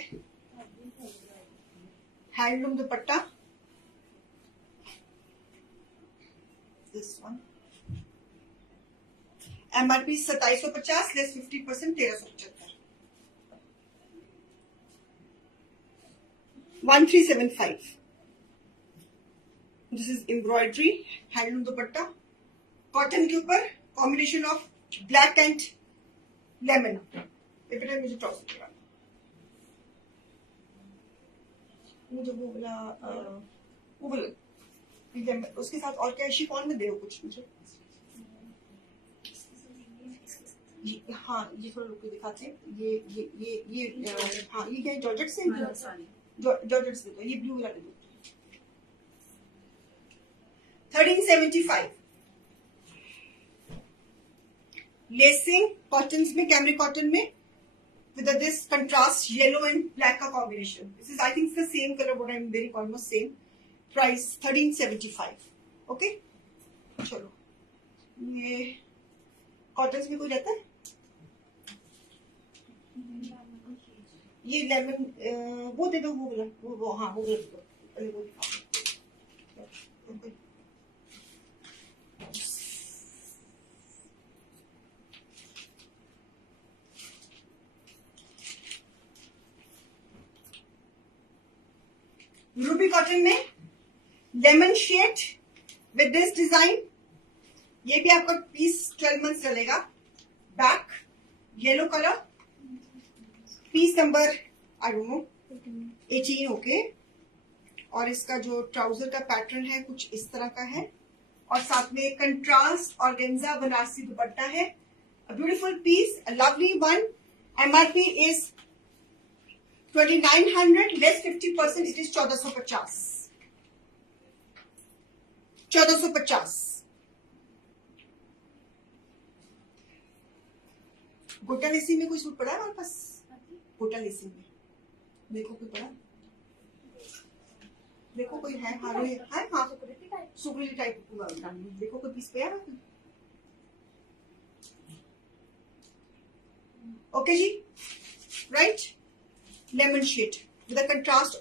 handloom dupatta, this one. MRP 2750, less 50%, 1375, 1375। This is embroidery, handloom dupatta, cotton के ऊपर, combination of black and lemon. बेटा मुझे ट्राउजर लगा, मुझे वो बोला उसके साथ और क्या शिफॉन में दे कुछ मुझे। हाँ ये थोड़ा रुक के दिखाते हैं। ये हाँ ये क्या है, जॉर्जेट से, जॉर्जेट से दे दो, ये ब्लू वाला दे दो। 1375, लेसिंग कॉटन में, कैमरी कॉटन में, with this contrast yellow and black का combination. This is I think it's the same color what I'm wearing, almost same price, 1375. Okay, चलो ये कॉटन में कोई रहता है, ये लेमन वो दे दो, वो वाला, वो हाँ वो दे दो, अरे वो रूबी कॉटन में, lemon shade with this design. ये भी आपका पीस 12 मंथ चलेगा। Back yellow colour, piece number I don't know 18, okay. और इसका जो ट्राउजर का पैटर्न है कुछ इस तरह का है, और साथ में कंट्रास्ट ऑर्गेन्जा बनारसी दुपट्टा है। Beautiful piece, lovely one. MRP is 2900, less 50%, it is 1450, 1450। गोटा लेसी में कोई सूट पड़ा है हमारे पास? गोटा लेसी में देखो कोई पड़ा, देखो कोई है? हाँ है, हाँ सुकुली टाइप देखो कोई पीस पे है। Okay ji, right, lemon shade with a contrast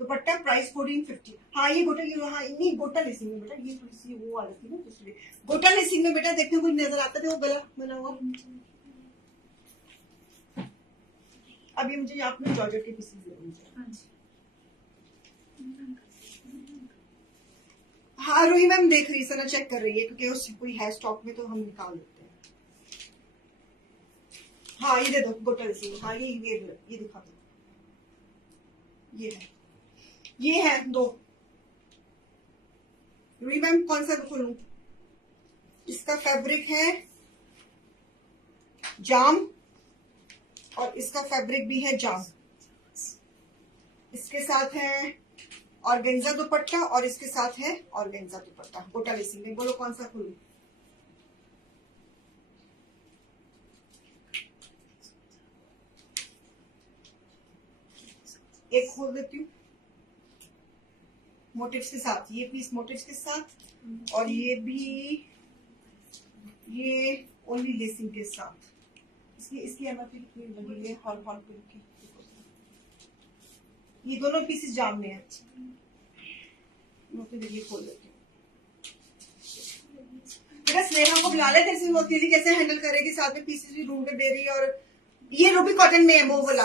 dupatta, price 1450। हाँ ये गोटा, ये हाँ नहीं गोटा लेसिंग में बेटा, ये थोड़ी सी वो वाली थी ना दूसरी। गोटा लेसिंग में बेटा देखने को नजर आता था वो गला बना हुआ। अभी मुझे यहाँ पे जॉर्जेट के पीसेस दे दीजिए। हाँ रोही मैम देख रही है, सना चेक कर रही है, क्योंकि उससे कोई है स्टॉक में तो हम निकाल लेते हैं। हाँ ये दे दो गोटा लेसिंग। हाँ ये दिखा दो, ये है दो। रोही मैम कौन सा खोलूं? इसका फैब्रिक है जाम, और इसका फैब्रिक भी है जाम। इसके साथ है ऑर्गेन्जा दुपट्टा, और इसके साथ है ऑर्गेन्जा दुपट्टा गोटा लेसिंग में। बोलो कौन सा खोलूं? एक खोल देती हूँ मोटिव्स के साथ, ये पीस मोटिव्स के साथ, और ये भी ये ओनली लेसिंग के साथ। इसकी एमआरपी कितनी लगी है? हॉल की ये दोनों पीसेस जाम में है। ये खोल देती हूँ। मेरा स्नेहा को बुला ले, तेरे से दीदी कैसे हैंडल करेगी, साथ में पीसेस भी ढूंढ के दे रही है। और ये रूबी कॉटन में है, मोव वाला।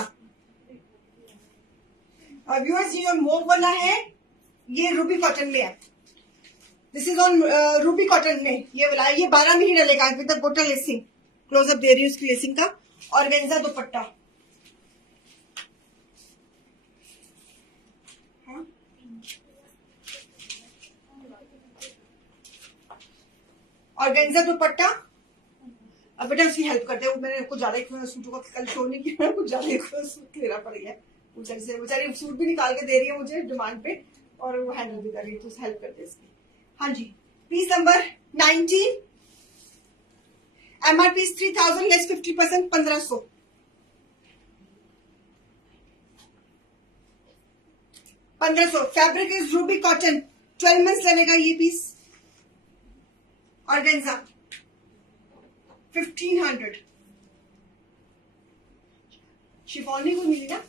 और व्यूअर्स ये जो मोव वाला है ये रूबी कॉटन में है। This is on Ruby cotton में ये वाला, ये 12 में ही डलेगा with the gota lacing. Close up दे रही हूँ उसकी लेसिंग का, और वेंजा दुपट्टा। हाँ? और वेंजा दुपट्टा अब बेटा उसकी हेल्प करते हैं। मैंने कुछ ज्यादा ही सूटों का कल शो नहीं किया, कुछ ज्यादा ही सूट लेना पड़ गया। बेचारी सूट भी निकाल के दे रही है मुझे डिमांड पे, और वो हैंडल भी कर रही है, तो हेल्प करते हैं इसकी। हाँ जी, piece number 19, MRP 3000 less 50%, 1500। Fabric is ruby cotton, 12 months लगेगा ये पीस। ऑर्गेन्जा 1500। शिफॉन नहीं कोई मिलेगा,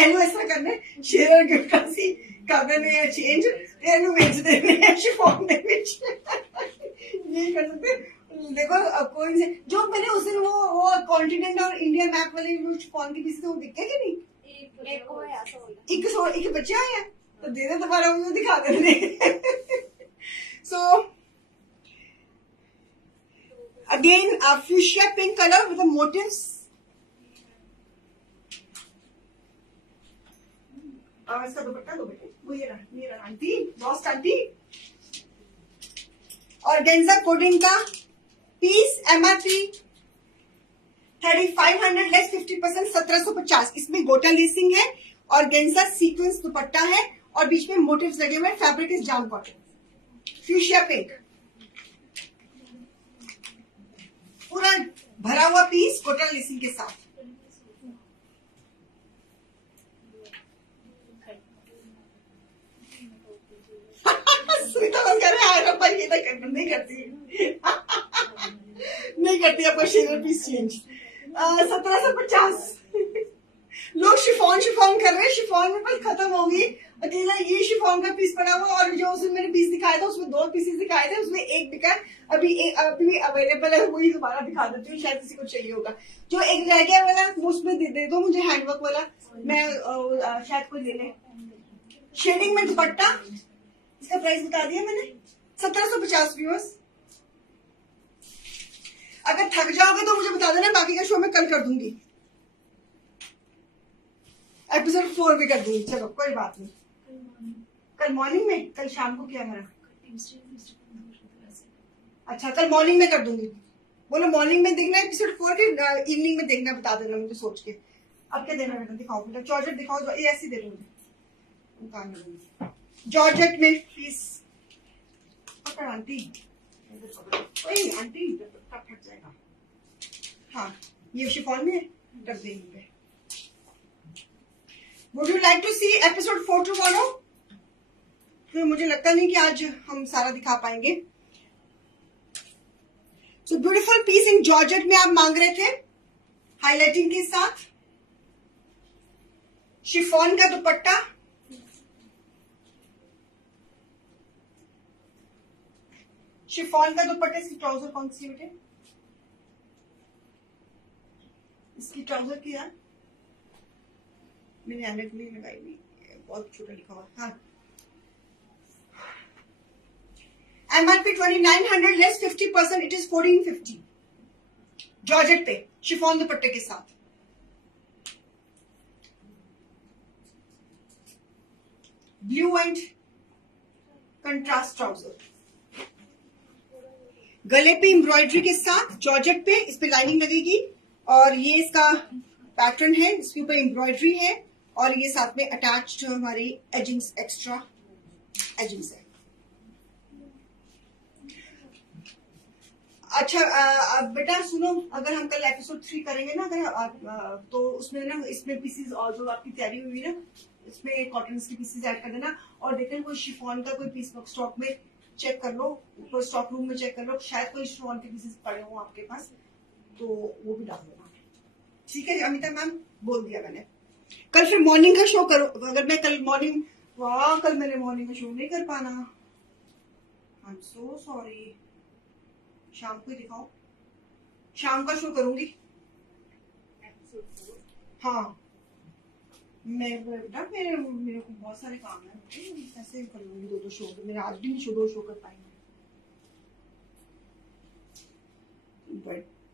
एनु ऐसा करने शेयर गिफ्ट का सी करने या चेंज एनु बेच देने हैं शिफॉन में बेच ये कर सकते। देखो कोई से जो मैंने उस दिन वो कॉन्टिनेंट और इंडिया मैप वाले जो शिफॉन के पीस थे वो दिख गए कि नहीं? एक बच्चा है तो दे दे दोबारा, वो दिखा दे। So again fuchsia pink colour with the motifs. इसका दुपट्टा दो बेटे, वो ये रहा aunty, boss aunty. Organza coding का पीस, MRP 3500 लेस 50%, 1750। इसमें गोटा लेसिंग है, ऑर्गेन्जा सीक्वेंस दुपट्टा है और बीच में मोटिव्स लगे हुए हैं। Fabric is jam cotton, fuchsia pink, पूरा भरा हुआ पीस गोटा लेसिंग के साथ। नहीं करती आपका शेयर पीस चेंज। 1750। लोग शिफॉन कर रहे हैं, शिफॉन में बस खत्म होगी। अकेला ये शिफॉन का पीस पड़ा हुआ, और जो उसमें मैंने पीस दिखाया था उसमें 2 पीसेस दिखाए थे, उसमें एक बिका, अभी अवेलेबल है, वही दोबारा दिखा देती हूँ, शायद किसी को चाहिए होगा। जो एक रह गया वाला वो उसमें दे दो मुझे, हैंडवर्क वाला, मैं शायद कोई ले ले। शेडिंग में दुपट्टा, इसका प्राइस बता दिया मैंने, 1750 व्यूअर्स। अगर थक जाओगे तो मुझे बता देना, बाकी का शो मैं कल कर दूंगी, एपिसोड 4 भी कर दूंगी। चलो कोई बात नहीं, कल मॉर्निंग में, कल शाम को क्या मेरा, अच्छा कल मॉर्निंग में कर दूंगी। बोलो मॉर्निंग में देखना एपिसोड 4 के इवनिंग में देखना, बता देना मुझे सोच के। अब क्या देना बेटा, दिखाओ बेटा, जॉर्जेट दिखाओ, ये ऐसी दे दूंगी जॉर्जेट में प्लीज। आंटी आंटी फट जाएगा। हाँ ये शिफॉन में रख देंगे। Would you like to see episode 4 tomorrow? तो मुझे लगता नहीं कि आज हम सारा दिखा पाएंगे। So beautiful piece in georgette में आप मांग रहे थे, हाईलाइटिंग के साथ, शिफॉन का दुपट्टा, शिफॉन का दुपट्टा। इसकी ट्राउजर कौन सी बेटे, इसकी ट्राउजर की यार मैंने एनेट नहीं लगाई हुई, बहुत छोटा लिखा हुआ। हाँ MRP 2900 less 50%, it is 1450 georgette पे शिफॉन दुपट्टे के साथ। ब्लू एंड कंट्रास्ट ट्राउजर, गले पे एम्ब्रॉयडरी के साथ जॉर्जेट पे, इस पे लाइनिंग लगेगी, और ये इसका पैटर्न है, इसके ऊपर एम्ब्रॉयडरी है, और ये साथ में अटैच्ड हमारी एजिंग्स, एक्स्ट्रा एजिंग्स है। अच्छा बेटा सुनो, अगर हम कल एपिसोड 3 करेंगे ना, अगर तो उसमें ना, इसमें पीसेस और जो आपकी तैयारी हुई ना, इसमें कॉटन के पीसेस ऐड कर देना, और देखें कोई शिफॉन का कोई पीस स्टॉक में चेक कर लो, ऊपर स्टॉक रूम में चेक कर लो, शायद कोई शिफॉन के पीसेस पड़े हो आपके पास, तो वो भी डाल देना। ठीक है अमिता मैम, बोल दिया मैंने। कल फिर मॉर्निंग का शो करो, अगर मैं कल मॉर्निंग, वाह कल मैंने मॉर्निंग का शो नहीं कर पाना, आई एम सो सॉरी। शाम को ही दिखाओ, शाम का शो करूंगी। हाँ मैं बेटा मेरे को बहुत सारे काम है, कैसे कर लूंगी 2 शो, मेरे आज भी नहीं 2 शो कर पाएंगे।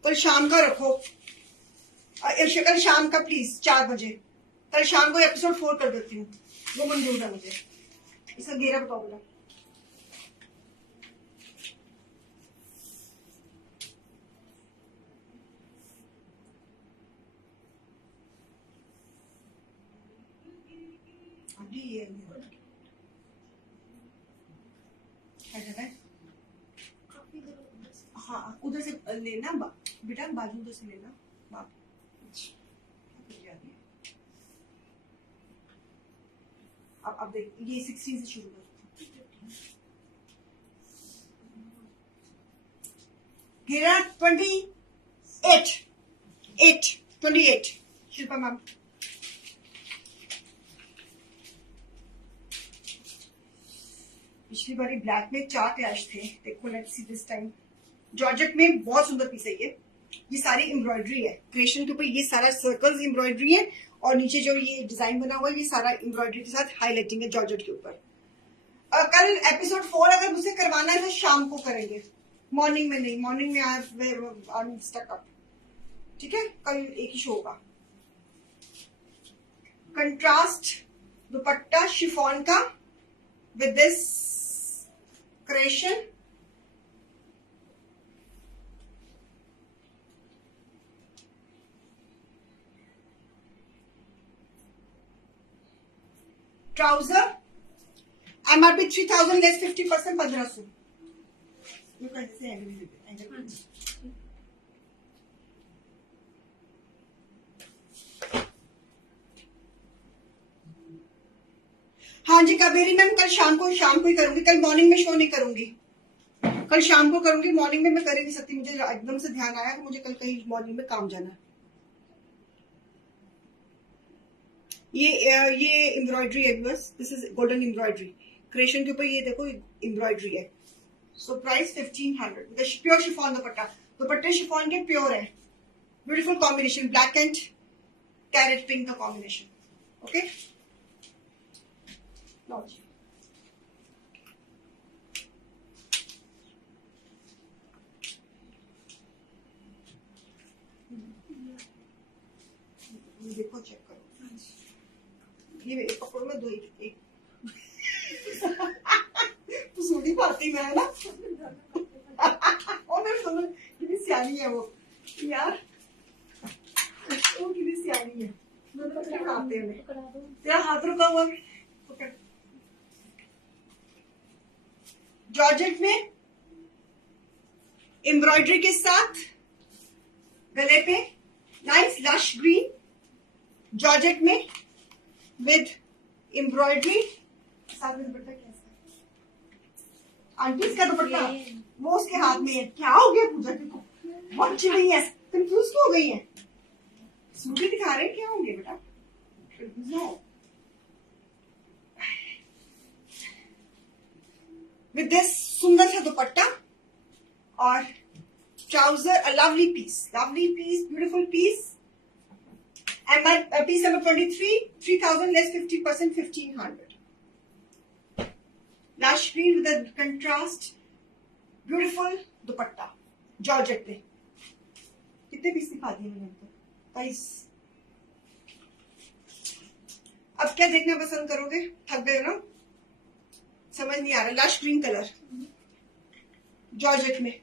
कल शाम का रखो, कल शाम का प्लीज 4 बजे, कल शाम को एपिसोड 4 कर देती हूँ, वो मंजूर है मुझे। इसका घेरा बताओ बेटा, अभी ये है। हाँ उधर से लेना बेटा, बाजू उधर से लेना। अब देख, ये 16 से शुरू कर। घेरा 28 शिल्पा मैम। पिछली बारी ब्लैक में 4 क्लैश थे, देखो let's see this time. Georgette में बहुत सुंदर पीस है ये सारी एम्ब्रॉयडरी है। क्रिएशन के ऊपर ये सारा सर्कल्स एम्ब्रॉयडरी है और नीचे जो ये डिजाइन बना हुआ है ये सारा एम्ब्रॉयडरी के साथ हाईलाइटिंग है जॉर्जेट के ऊपर। कल एपिसोड 4 अगर मुझसे करवाना है तो शाम को करेंगे, मॉर्निंग में नहीं। मॉर्निंग में आई स्टक अप, ठीक है। कल एक ही शो होगा। कंट्रास्ट दुपट्टा शिफॉन का with this creation. Trouser MRP 3000 less 50% 1500। हाँ जी कावेरी मैम, कल शाम को ही करूंगी। कल मॉर्निंग में शो नहीं करूंगी, कल शाम को करूंगी। मॉर्निंग में मैं कर ही नहीं सकती, मुझे एकदम से ध्यान आया कि मुझे कल कहीं मॉर्निंग में काम जाना है। ये एम्ब्रॉयडरी है बस, this is golden embroidery. Creation के ऊपर ये देखो एम्ब्रॉयडरी है। So price 1500। प्योर शिफॉन दुपट्टा, दुपट्टे शिफॉन के प्योर है। Beautiful combination, black and carrot pink का कॉम्बिनेशन। ओके देखो, चेक करो। ये एक कपड़ों में दो एक तो सूटी पाती मैं ना और मैं सुनो कितनी सियानी है वो यार, वो कितनी सियानी है। तेरा हाथ रुका हुआ। जॉर्जेट में एम्ब्रॉयडरी के साथ गले पे नाइस लश ग्रीन, जॉर्जेट में विद एम्ब्रॉयडरी साथ में दुपट्टा। कैसा आंटी इसका दुपट्टा वो उसके हाथ में है। क्या हो गया पूजा को, बहुत अच्छी नहीं है, कंफ्यूज हो गई है। सूटी दिखा रहे हैं, क्या होंगे बेटा, विद दिस सुंदर सा दुपट्टा और trouser. A lovely piece, beautiful piece. Piece number 23, 3000 less 50%, 1500. Lush green with a contrast, beautiful dupatta georgette पे। कितने पीस दिखा दिए मैंने तो? 22। अब क्या देखना पसंद करोगे? थक गए हो ना, समझ नहीं आ रहा। लश ग्रीन कलर जॉर्जेट में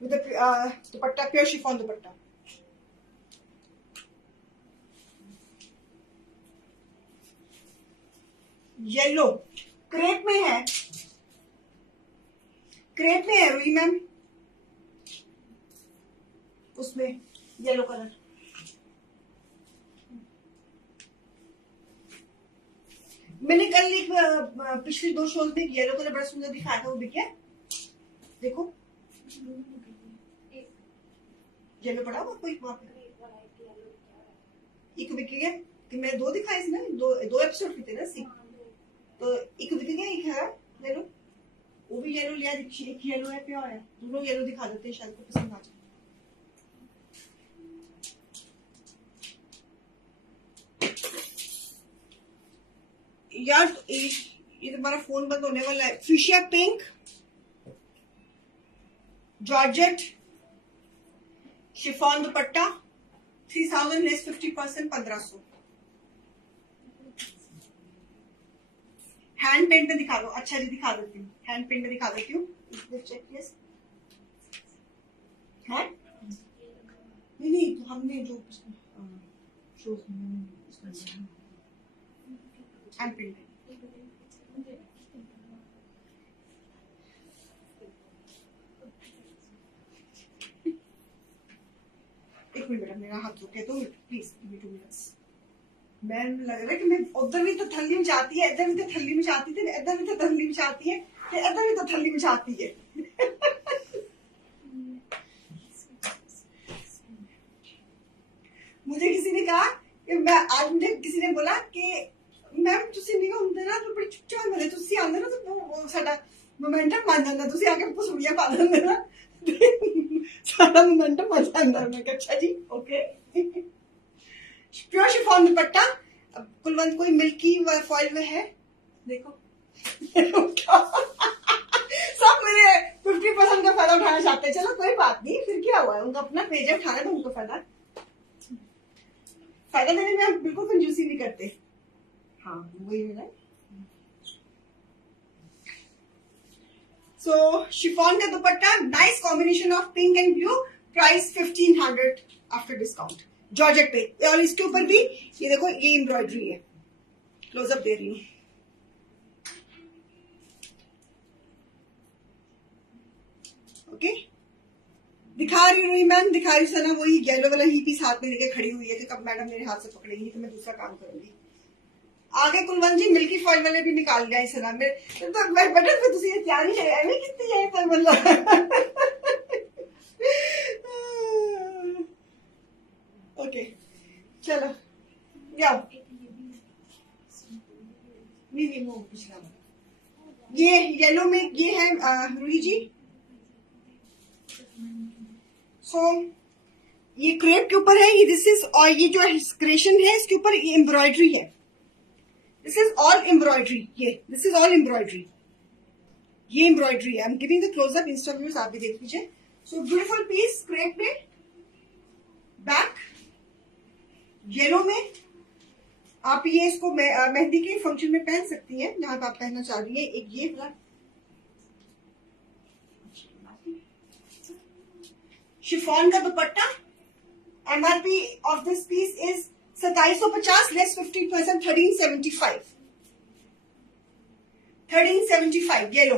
with dupatta, pure chiffon dupatta. Yellow crepe में है, रूही मैम, उसमें येलो कलर। मैंने कल एक पिछली 2 शोज में येलो कलर बड़ा सुंदर दिखाया था, वो बिक गया। देखो येलो पड़ा हुआ कोई वहां पे, एक बिक गया कि मैंने 2 दिखाए ना, दो एपिसोड के थे ना सी, तो एक बिक गया, एक है येलो, वो भी येलो लिया। एक येलो है प्योर है, दोनों येलो दिखा देते हैं, शायद को पसंद आ जाए। यार ये तुम्हारा फोन बंद होने वाला है। Fuchsia pink georgette chiffon dupatta 3000 less 50%, 1500। Hand paint में दिखा दो। अच्छा जी दिखा देती हूँ, हैंड पेंट में दिखा देती हूँ। नहीं तो हमने जो शोज एंड प्रिंटेड। एक मिनट बेटा, मेरा हाथ रुके तो प्लीज 2 मिनट्स। मैं लग रहा है कि मैं उधर भी तो थल्ली में जाती है, इधर भी तो थल्ली में जाती थी, इधर भी तो थल्ली में जाती है, इधर भी तो थल्ली में जाती है। मुझे किसी ने कहा कि मुझे किसी ने बोला कि मैम तुसी नहीं होंगे ना तो बड़ी चुपचाप मेरे तुसी आंदे ना तो वो साडा मोमेंटम बन जाता, तुसी आके पसूड़ियां पा लेंगे ना सारा मोमेंटम बन जाता। मैं कहा अच्छा जी okay. Pure chiffon dupatta, Kulwant कोई मिल्की फॉइल में है देखो। सब मेरे 50% का फायदा उठाना चाहते हैं। चलो कोई बात नहीं, फिर क्या हुआ, उनका अपना पेज है, उठाना तो उनको फायदा लेने में हम बिल्कुल कंजूसी नहीं करते। हाँ वही है ना। सो शिफॉन का दुपट्टा, nice combination of pink and blue, price 1500 after discount, georgette पे। और इसके ऊपर भी ये देखो, ये एम्ब्रॉयडरी है, क्लोजअप दे रही हूँ। ओके, दिखा रही हूँ मैम, दिखा रही हूँ ना, वही येलो वाला ही पीस हाथ में लेके खड़ी हुई है कि कब मैडम मेरे हाथ से पकड़ेंगी तो मैं दूसरा काम करूंगी। आगे कुलवंत जी मिल्की फॉइल वाले भी निकाल गए सना में, तो मैं बटन पे तुसी ये तैयारी है एवं कितनी है तो मतलब। ओके चलो जाओ। नहीं वो पिछला ये येलो में ये है रूही जी। सो ये क्रेप के ऊपर है ये, दिस इज, और ये जो क्रेशन है इसके ऊपर ये एम्ब्रॉयडरी है, दिस इज ऑल एम्ब्रॉयडरी, ये दिस इज ऑल एम्ब्रॉयडरी, ये एम्ब्रॉयडरी है। I am giving the closeup insta views, आप भी देख लीजिए। सो ब्यूटीफुल पीस क्रेप में, बैक येलो में। आप ये इसको मेहंदी के फंक्शन में पहन सकती हैं जहां आप पहनना चाह रही है। एक ये वाला शिफॉन का dupatta, MRP of this piece is 2750 less 15%, 1375, 1375 yellow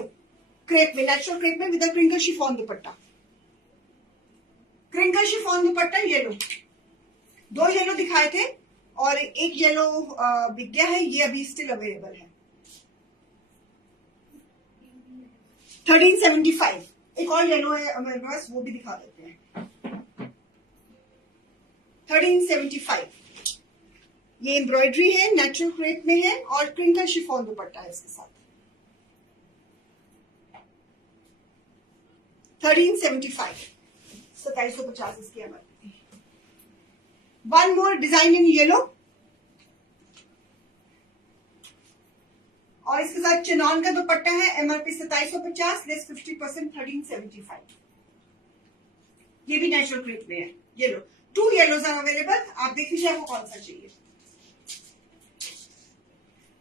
crepe में, नेचुरल क्रेप में with crinkle chiffon dupatta, crinkle chiffon dupatta yellow. 2 yellow दिखाए थे और एक येलो बिक गया है, ये अभी स्टिल अवेलेबल है। 1375, एक और येलो है हमारे पास, वो भी दिखा देते हैं। 1375, ये एम्ब्रॉयडरी है, नेचुरल क्रेप में है और क्रिंकल शिफॉन दुपट्टा है इसके साथ। 1375, 2750 इसकी MRP. One more design in yellow, और इसके साथ चिनॉन का दुपट्टा है, एमआरपी 2750 लेस 50%, 1375। ये भी नेचुरल क्रेप में है येलो। 2 येलोज आर अवेलेबल, आप देख लीजिए आपको कौन सा चाहिए।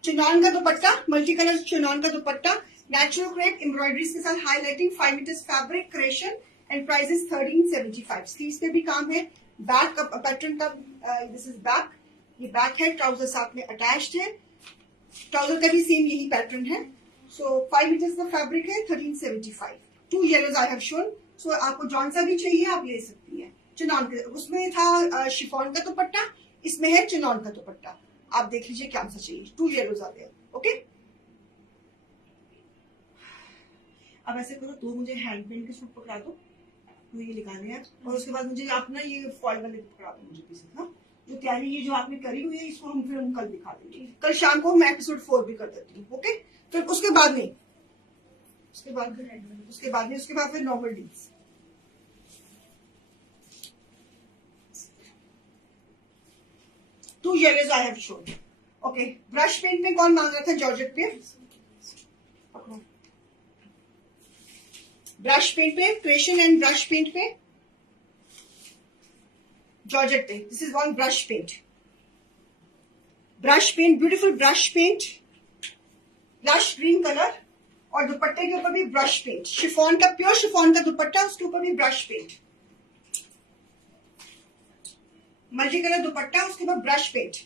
चिनॉन का दुपट्टा, मल्टी कलर चिनॉन का दुपट्टा, नेचुरल क्रेप एम्ब्रॉयडरी के साथ highlighting, 5 metres fabric, creation and price is 1375। Sleeves पे भी काम है, बैक का पैटर्न का, दिस इज बैक, ये बैक है, ट्राउजर साथ में अटैच्ड है, ट्राउजर का भी सेम यही पैटर्न है। सो 5 मीटर्स का फैब्रिक है, 1375। 2 येलोज आई हैव शोन। सो आपको जौन सा भी चाहिए आप ले सकती हैं। चिनॉन के, उसमें था शिफॉन का दुपट्टा, इसमें है चिनॉन का दुपट्टा, आप देख लीजिए क्या सा चाहिए। 2 येलोज आते हैं। ओके, अब ऐसे करो, तो मुझे हैंड पेंट के सूट पकड़ा दो, तो ये निकाले हैं, और उसके बाद मुझे आप ना ये फॉल वाले पकड़ा दो मुझे पीसेस ना, जो तैयारी ये जो आपने करी हुई है इसको हम फिर हम कल दिखा देंगे। कल शाम को मैं एपिसोड 4 भी कर देती हूँ। ओके, फिर उसके बाद नहीं, उसके बाद फिर normal deals. Two yellows I have shown. Okay, brush paint में कौन मांग रहा था जॉर्जेट पे? ब्रश पेंट पे, क्रेशन एंड ब्रश पेंट पे, जॉर्जेट पे, this is one brush paint, beautiful brush paint, lush green colour, और दुपट्टे के ऊपर भी ब्रश पेंट, शिफॉन का, प्योर शिफॉन का दुपट्टा, उसके ऊपर भी brush paint, multi colour dupatta, उसके ऊपर ब्रश पेंट,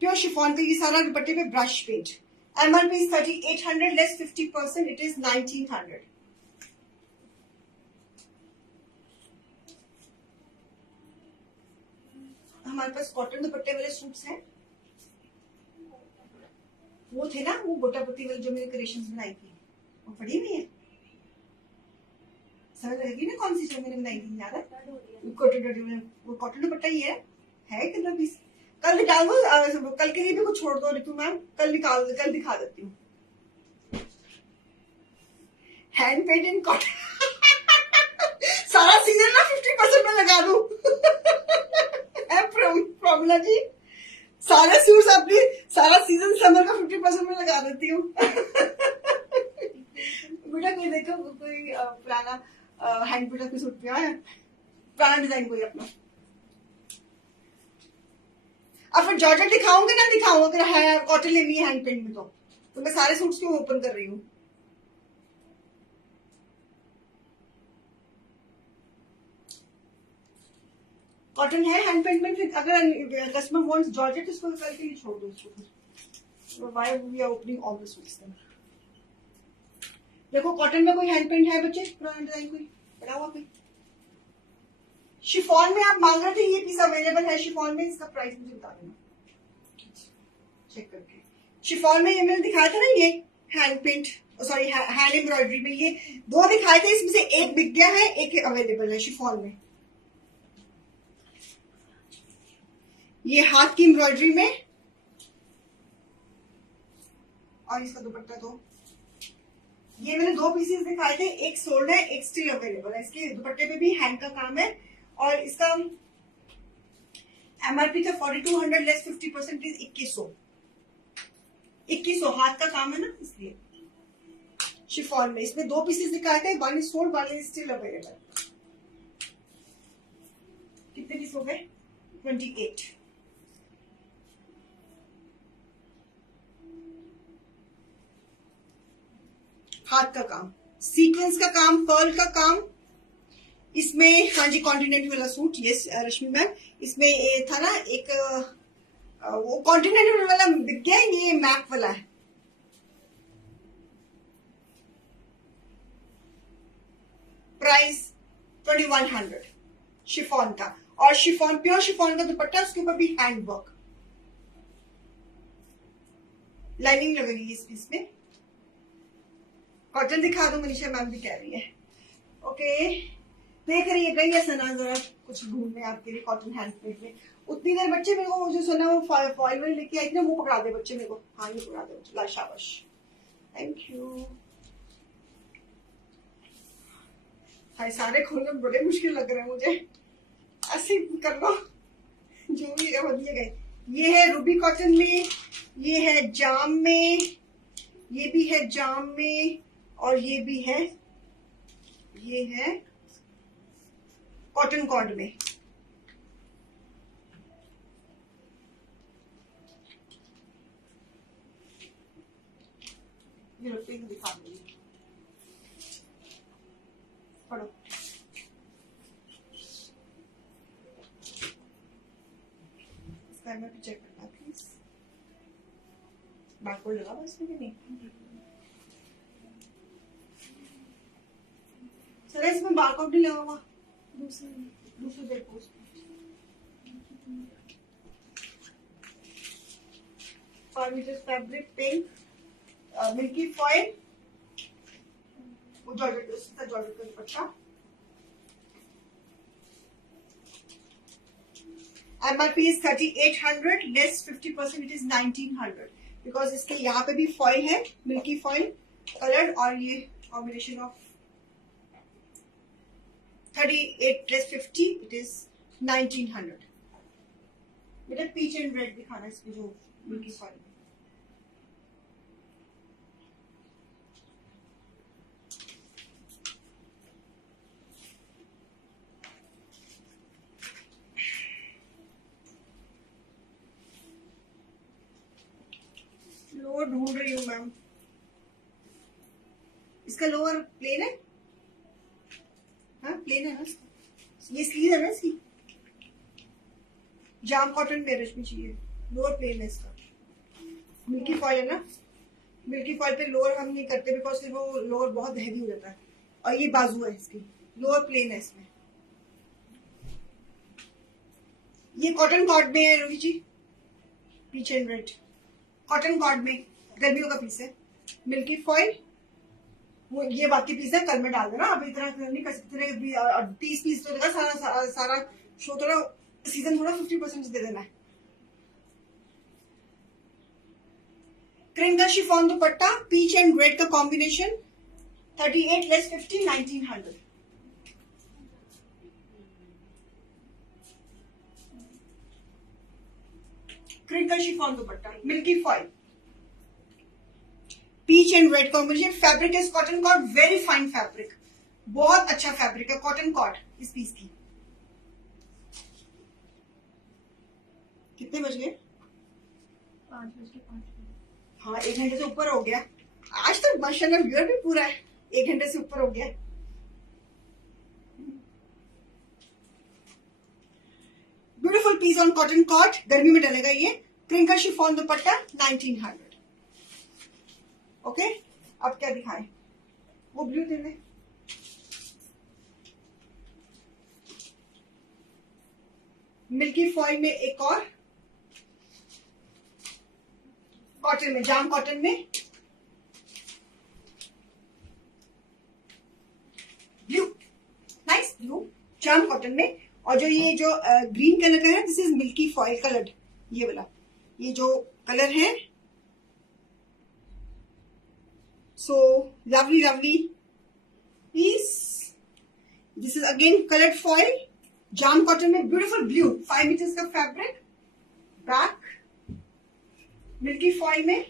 प्योर शिफॉन का ये सारा दुपट्टे पे brush paint. MRP is 3800 less 50%, it is 1900। हमारे पास कॉटन दुपट्टे वाले सूट्स हैं, वो थे ना, वो गोटा पत्ती वाली जो मैंने क्रिएशंस बनाई थी, वो पड़ी हुई है। समझ लगी ना कौन सी जो मैंने बनाई थी, याद है? वो कॉटन दुपट्टा ही है कितना पीस? कल निकाल दो, कल के लिए भी कुछ छोड़ दो रितु मैम, कल दिखा देती हूँ। हैंड पेंट इन कॉटन सारा सीजन ना 50% में लगा दूं प्रॉब्लम जी, सारे सूट्स अपनी सारा सीजन समर का 50% में लगा देती हूँ बेटा कोई देखो, कोई पुराना हैंड पेंट कोई सूट पे है, पुराना डिजाइन कोई अपना। अब फिर जॉर्जेट दिखाऊंगी ना दिखाऊंगा, अगर है कॉटन लेनी है हैंड पेंट में तो मैं सारे सूट्स क्यों ओपन कर रही हूँ। कॉटन है हैंड पेंट में, फिर अगर कस्टमर वांट्स जॉर्जेट इसको कल के लिए छोड़ दो इसको। Why we are opening all the suits then. देखो कॉटन में कोई हैंड पेंट है बच्चे, पुराना डिजाइन कोई पड़ा हुआ कोई? शिफॉन में आप मांग रहे थे, ये पीस अवेलेबल है शिफॉन में, इसका प्राइस मुझे बता देना चेक करके। शिफॉन में ये मैंने दिखाया था ना, ये hand paint sorry hand embroidery में ये दो दिखाए थे, इसमें से एक बिक गया है, एक अवेलेबल है शिफॉन में। ये हाथ की एम्ब्रॉयडरी में, और इसका दुपट्टा तो ये मैंने दो पीसेस दिखाए थे, एक सोल्ड है एक स्टिल अवेलेबल है। इसके दुपट्टे पे भी हैंड का काम है, और इसका MRP था 4200 लेस 50% इज 2100 हाथ का काम है ना, इसलिए शिफॉन में इसमें दो पीसेस दिखाए थे, one is sold one is still available. कितने पीस हो गए? 28। हाथ का काम, सीक्वेंस का काम, पर्ल का काम इसमें। हाँ जी, कॉन्टिनेंटल वाला सूट, यस रश्मि मैम, इसमें ये था ना एक वो कॉन्टिनेंटल वाला बिक गया, ये मैप वाला है। प्राइस 2100 शिफॉन का, और शिफॉन प्योर शिफॉन का दुपट्टा, उसके ऊपर भी हैंड वर्क, लाइनिंग लगेगी इस पीस में। कॉटन दिखा दो, मनीषा मैम भी कह रही है। ओके, देख रही है गई है सना जरा कुछ ढूंढने आपके लिए कॉटन हैंड पेंट में। उतनी देर बच्चे मेरे को जो सुना वो फॉइल वाली लेके आई थी ना, वो पकड़ा दे बच्चे मेरे को। हाँ ये पकड़ा दे बच्चे, शाबाश, थैंक यू। हाय सारे खोलने बड़े मुश्किल लग रहे हैं मुझे, ऐसे कर लो जो भी है दिए गए। ये है रूबी कॉटन में, ये है जाम में, ये भी है जाम में, और ये भी है, ये है कॉटन कॉर्ड में। ये पिंक दिखा दूंगी, पढ़ो। इसका मैं भी चेक करना प्लीज, बारकोड लगा हुआ इसमें कि नहीं? सर इसमें बारकोड नहीं लगा हुआ, दूसरे देखो उसमें। 5 metre fabric pink, milky foil, वो जॉर्जेट का dupatta. MRP is 3800 less 50% it is 1900, because इसके यहाँ पे भी फॉइल है, मिल्की फॉइल कलर, और ये combination of 38 plus 50 it is 1900। बेटा पीच एंड रेड दिखाना इसमें जो मिल्की फॉइल। लोअर ढूंढ रही हूँ मैम, इसका लोअर प्लेन है? हाँ प्लेन है ना, ये स्लीव है ना इसकी, जाम कॉटन में रश्मि चाहिए। लोअर प्लेन है इसका, मिल्की फॉइल है ना, मिल्की फॉइल पे लोअर हम नहीं करते बिकॉज फिर वो लोअर बहुत हैवी हो जाता है। और ये बाजू है इसकी, लोअर प्लेन है इसमें। ये कॉटन कॉर्ड में है Rohi ji, peach and red cotton cord में, गर्मियों का पीस है। मिल्की फॉइल वो ये बाकी पीस है, कल में डाल देना, अभी इतना नहीं कर सकते, 30 पीस तो देगा सारा शो, थोड़ा सीजन थोड़ा 50% दे देना है। Crinkle chiffon dupatta, peach and red का combination, 38 less 50, 1900। Crinkle chiffon dupatta, milky foil, peach and red combination. Fabric is cotton cord, very fine fabric, बहुत अच्छा फैब्रिक है कॉटन कॉर्ड इस पीस की। कितने बज गए? 5:05। हाँ, 1 घंटे से ऊपर हो गया आज तो, माशाल्लाह व्यूअर भी पूरा है, 1 घंटे से ऊपर हो गया। Beautiful piece on cotton cord, गर्मी में डलेगा ये। क्रिंकल शिफॉन दुपट्टा, 1900। ओके, अब क्या दिखाएं? वो ब्लू दे दे। मिल्की फॉइल में एक और, कॉटन में, जाम कॉटन में, blue, nice blue jam cotton में। और जो ये जो ग्रीन कलर का है, this is milky foil coloured, ये वाला, ये जो कलर है, so lovely lovely piece. This is again coloured foil, jam cotton में, ब्यूटीफुल ब्लू, 5 मीटर्स का फैब्रिक, बैक मिल्की फॉइल में।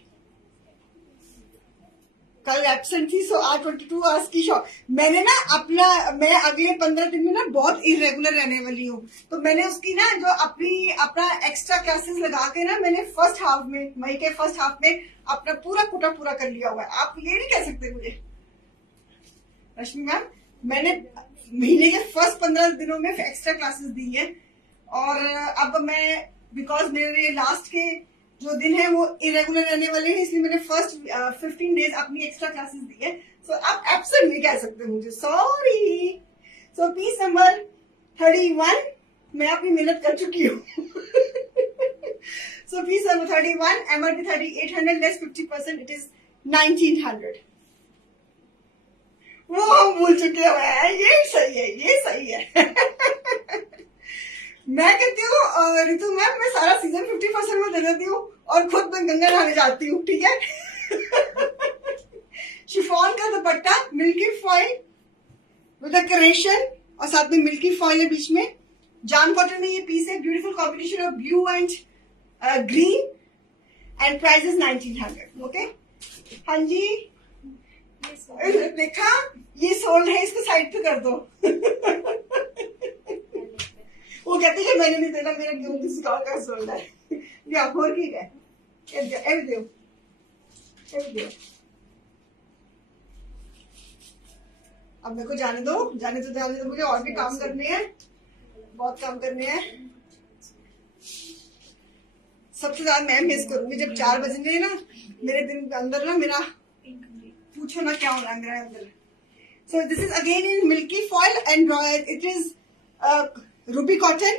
कल एब्सेंट थी, सो आज 22 आवर्स की शॉप। मैंने ना मैं अगले 15 दिन में ना बहुत इरेगुलर रहने वाली हूँ, तो मैंने उसकी ना जो अपना एक्स्ट्रा क्लासेस लगा के ना, मैंने फर्स्ट हाफ में, मई के फर्स्ट हाफ में अपना पूरा कोटा पूरा कर लिया हुआ है। आप ये नहीं कह सकते मुझे रश्मि मैम, मैंने महीने के फर्स्ट 15 दिनों में एक्स्ट्रा क्लासेस दी है। और अब मैं, बिकॉज मेरे लास्ट के जो दिन है वो इरेगुलर रहने वाले हैं, इसलिए मैंने फर्स्ट 15 डेज अपनी एक्स्ट्रा क्लासेस दी है। सो आप एब्सेंट नहीं कह सकते मुझे, सॉरी। सो पीस नंबर 31 मैं अपनी मेहनत कर चुकी हूँ। So piece number 31, MRP 3800 less 50%, it is 1900। वो हम भूल चुके हैं, ये सही है, ये सही है। मैं कहती हूँ रितु मैम, मैं सारा सीजन 50% में दे देती हूँ और खुद मैं गंगा नहाने जाती हूँ, ठीक है। शिफॉन का dupatta, milky foil with a creation, और साथ में मिल्की फॉइल है बीच में। जाम कॉटन में ये पीस है, beautiful combination of blue and green, and price is 1900। Okay, हाँ जी, देखा, ये सोल्ड है, इसको साइड पे कर दो। वो कहते हैं मैंने नहीं देना, मेरा गेहूं किसी और का सोल्ड है। या और ठीक है, ए दो। अब मेरे को जाने दो, मुझे और भी काम करने हैं, बहुत काम करने हैं। सबसे ज्यादा मैं मिस करूंगी जब 4 बजने ना, मेरे दिन के अंदर ना, मेरा पूछो ना क्या होना मेरे अंदर। So this is again in milky foil and it is ruby cotton.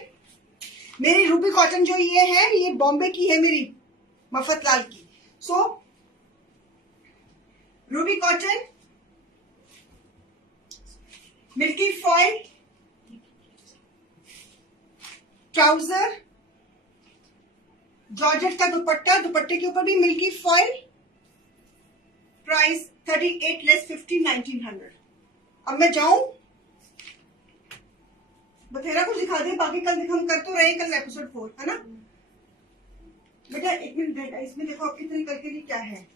मेरी रूबी कॉटन जो ये है, ये बॉम्बे की है, मेरी मफतलाल की। So ruby cotton, milky foil trouser, georgette का दुपट्टा, दुपट्टे के ऊपर भी मिल्की फॉइल, प्राइस 38 लेस 50, 1900। अब मैं जाऊं, बथेरा कुछ दिखा दे, बाकी कल हम कर तो रहे, कल एपिसोड 4 है ना बेटा। 1 मिनट बेटा, इसमें देखो आपकी तरीके करके लिए क्या है,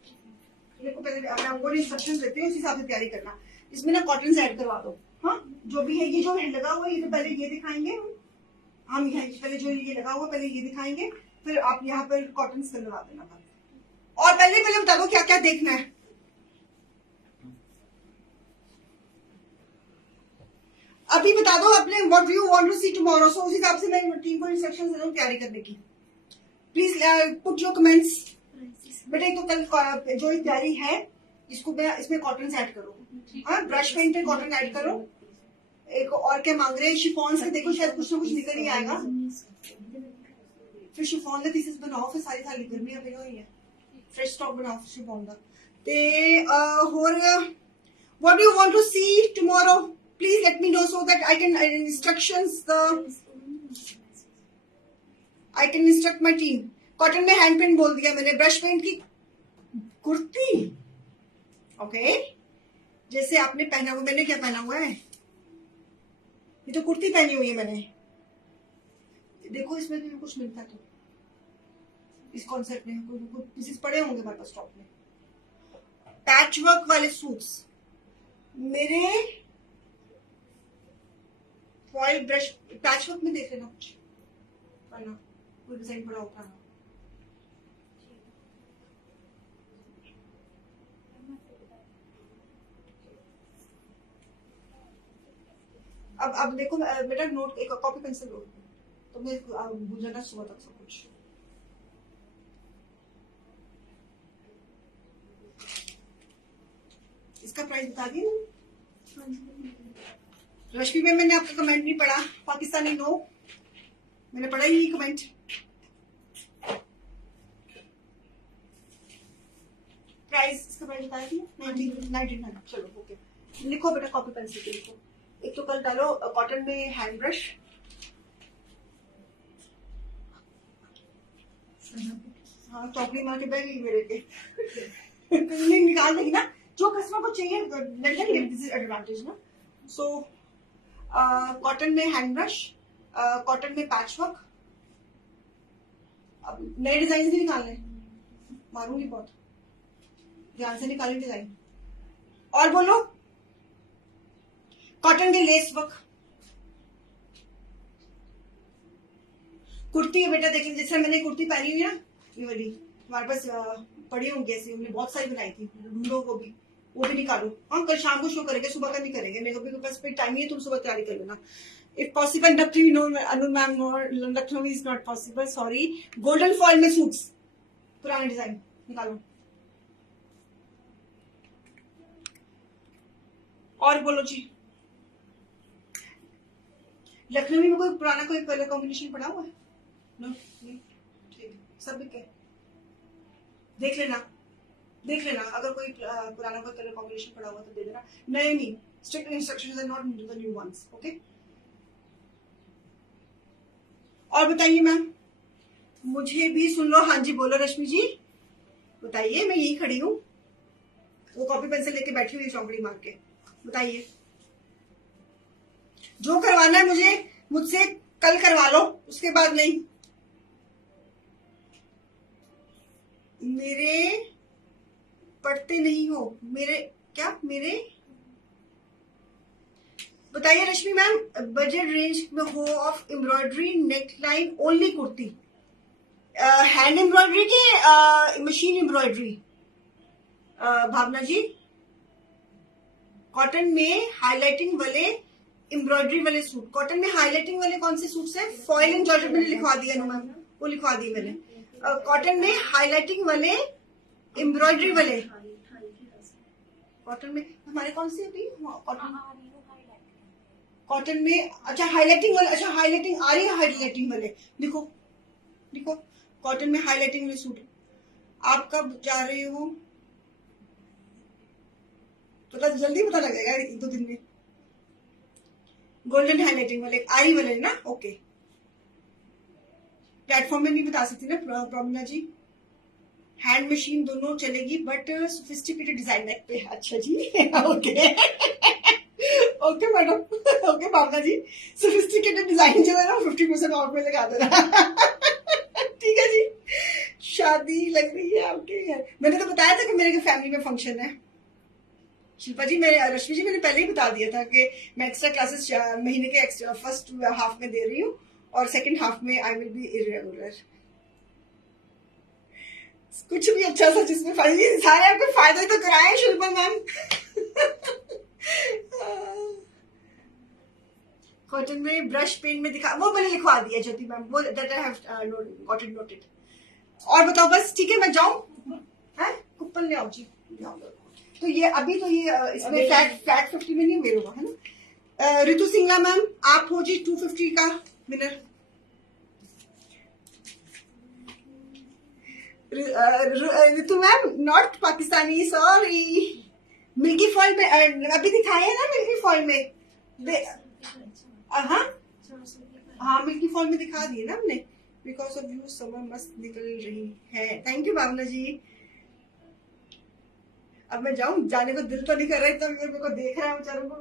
देखो पहले मैं आपको इंस्ट्रक्शन देते हैं, उस हिसाब से तैयारी करना। इसमें ना कॉटन ऐड करवा दो, हाँ, जो भी है, ये जो है लगा हुआ, ये तो पहले ये दिखाएंगे हम, यहाँ पहले जो ये लगा हुआ पहले ये दिखाएंगे, फिर आप यहाँ पर कॉटन से लगा देना। और पहले बता दो क्या क्या देखना है। अभी बता दो अपने what you want to see tomorrow, so उस हिसाब से मैं टीम को इंस्ट्रक्शंस दे रहा हूँ तैयारी करने की। Please put your comments. बेटा तो कल जो तैयारी है इसको इसमें कॉटन ऐड करो, हाँ ब्रश पेंट पे कॉटन ऐड करो। एक और क्या मांग रहे हैं, शिफॉन से देखो शायद कुछ ना कुछ निकल ही आएगा। फिर शिफॉन का पीसेस बनाओ, फिर सारी सारी गर्मियां पई हुई है, फ्रेश स्टॉक बनाओ शिफॉन का। ते और what do you want to see tomorrow? Please let me know so that I can I can instruct my team. Cotton में हैंड पेंट बोल दिया मैंने, ब्रश पेंट की कुर्ती, ओके जैसे आपने पहना हुआ, मैंने क्या पहना हुआ है, ये तो कुर्ती पहनी हुई है मैंने। देखो इसमें भी कुछ मिलता है तो इस कॉन्सेप्ट में कुछ पीसेस पड़े होंगे हमारे पास स्टॉक में। पैच वर्क वाले सूट्स मेरे फॉइल ब्रश पैच वर्क में देख लेना, कुछ पढ़ना कोई डिजाइन बड़ा होता है। अब देखो बेटा नोट एक कॉपी पेंसिल लो, तो मैं भूल जाना सुबह तक सब कुछ। इसका प्राइस बता दिया रश्मि में, मैंने आपका कमेंट नहीं पढ़ा, पाकिस्तानी नो मैंने पढ़ा ही नहीं कमेंट। प्राइस इसका प्राइस बता दिया 1999। चलो ओके, लिखो बेटा कॉपी पेंसिल के लिखो। एक तो कल डालो कॉटन में हैंड ब्रश, हाँ चौकड़ी मार के बैठ गई मेरे के निकाल देगी ना जो कस्टमर को चाहिए, एडवांटेज ना। सो कॉटन में हैंड ब्रश, कॉटन में पैच वर्क। अब नए डिजाइन भी निकालने, मारूंगी बहुत, ध्यान से निकालें डिजाइन। और बोलो कॉटन के लेस वर्क कुर्ती है बेटा, देखिए जैसे मैंने कुर्ती पहनी हुई है ना, ये वाली हमारे पास पड़ी होंगी ऐसी, हमने बहुत सारी बनाई थी, ढूंढो वो भी निकालो। हाँ कल शाम को शो करेंगे, सुबह का नहीं करेंगे, मेरे को पास टाइम नहीं है, तुम सुबह तैयारी कर लेना if possible. Anu ma'am Lucknow is not possible, sorry. Golden foil में सूट्स पुराने डिजाइन निकालो। और बोलो जी, लखनऊ में कोई पुराना कोई कलर कॉम्बिनेशन पड़ा हुआ है? नो नहीं, ठीक सब बिके, देख लेना अगर कोई पुराना कोई कलर कॉम्बिनेशन पड़ा हुआ तो दे देना, नए नहीं। Strict instructions are not the new ones, okay. और बताइए मैम, मुझे भी सुन लो। हाँ जी बोलो रश्मि जी, बताइए, मैं यही खड़ी हूँ, वो कॉपी पेंसिल लेके बैठी हुई चौकड़ी मार के। बताइए जो करवाना है मुझसे कल करवा लो, उसके बाद नहीं। मेरे पढ़ते नहीं हो मेरे बताइए रश्मि मैम, बजट रेंज में हो of embroidery neck line only kurti, hand embroidery के मशीन एम्ब्रॉयडरी? भावना जी, कॉटन में हाईलाइटिंग वाले एम्ब्रॉयडरी वाले सूट, कॉटन में हाईलाइटिंग वाले कौन से सूट्स हैं? फॉइल एंड जॉर्जेट मैंने लिखवा दिया ना मैम, वो लिखवा दी मैंने। कॉटन में हाईलाइटिंग वाले एम्ब्रॉयडरी वाले, कॉटन में हमारे कौन से अभी कॉटन में, अच्छा हाईलाइटिंग वाले, अच्छा हाईलाइटिंग आ रही है, हाईलाइटिंग वाले लिखो कॉटन में हाईलाइटिंग वाले सूट। आप कब जा रहे हो? तो जल्दी पता लगेगा 1-2 दिन में। गोल्डन हाईलाइटिंग वाले आरी वाले ना, ओके। प्लेटफॉर्म में नहीं बता सकती ना प्रॉमिना जी। हैंड मशीन दोनों चलेगी बट सोफिस्टिकेटेड डिजाइन नेक पे। अच्छा जी ओके ओके मैडम, ओके भावना जी, सोफिस्टिकेटेड डिजाइन जो है ना 50% ऑफ में लगा देना ठीक है जी। शादी लग रही है आपके यार, मैंने तो बताया था कि मेरे फैमिली में फंक्शन है। शिल्पा जी, रश्मि जी मैंने पहले ही बता दिया था कि मैं एक्स्ट्रा क्लासेस महीने के फर्स्ट हाफ में दे रही हूँ और सेकंड हाफ में आई विल बी इरेगुलर। कुछ भी अच्छा सा जिसमें फायदे, सारे आपको फायदे तो कराए शिल्पा मैम कॉटन में ब्रश पेन में दिखा, वो मैंने लिखवा दिया ज्योति मैम, वो that I have got it noted. और बताओ बस, ठीक है मैं जाऊं? है कुपन ले आओ जी, ले आओ। तो ये अभी तो ये इसमें फ्लैट 50 में नहीं मेरे हुआ है ना। ऋतु सिंगला मैम आप हो जी 250 का winner. Ritu ma'am not Pakistani, sorry. Milky fall में अभी दिखाए है ना, मिल्की फॉल में हाँ मिल्की फॉल में दिखा दिए ना हमने। बिकॉज ऑफ यू समर मस्त निकल रही है। थैंक यू भावना जी। अब मैं जाऊं, जाने को दिल तो नहीं कर रहा है, तो मेरे को देख रहा है बेचारों को,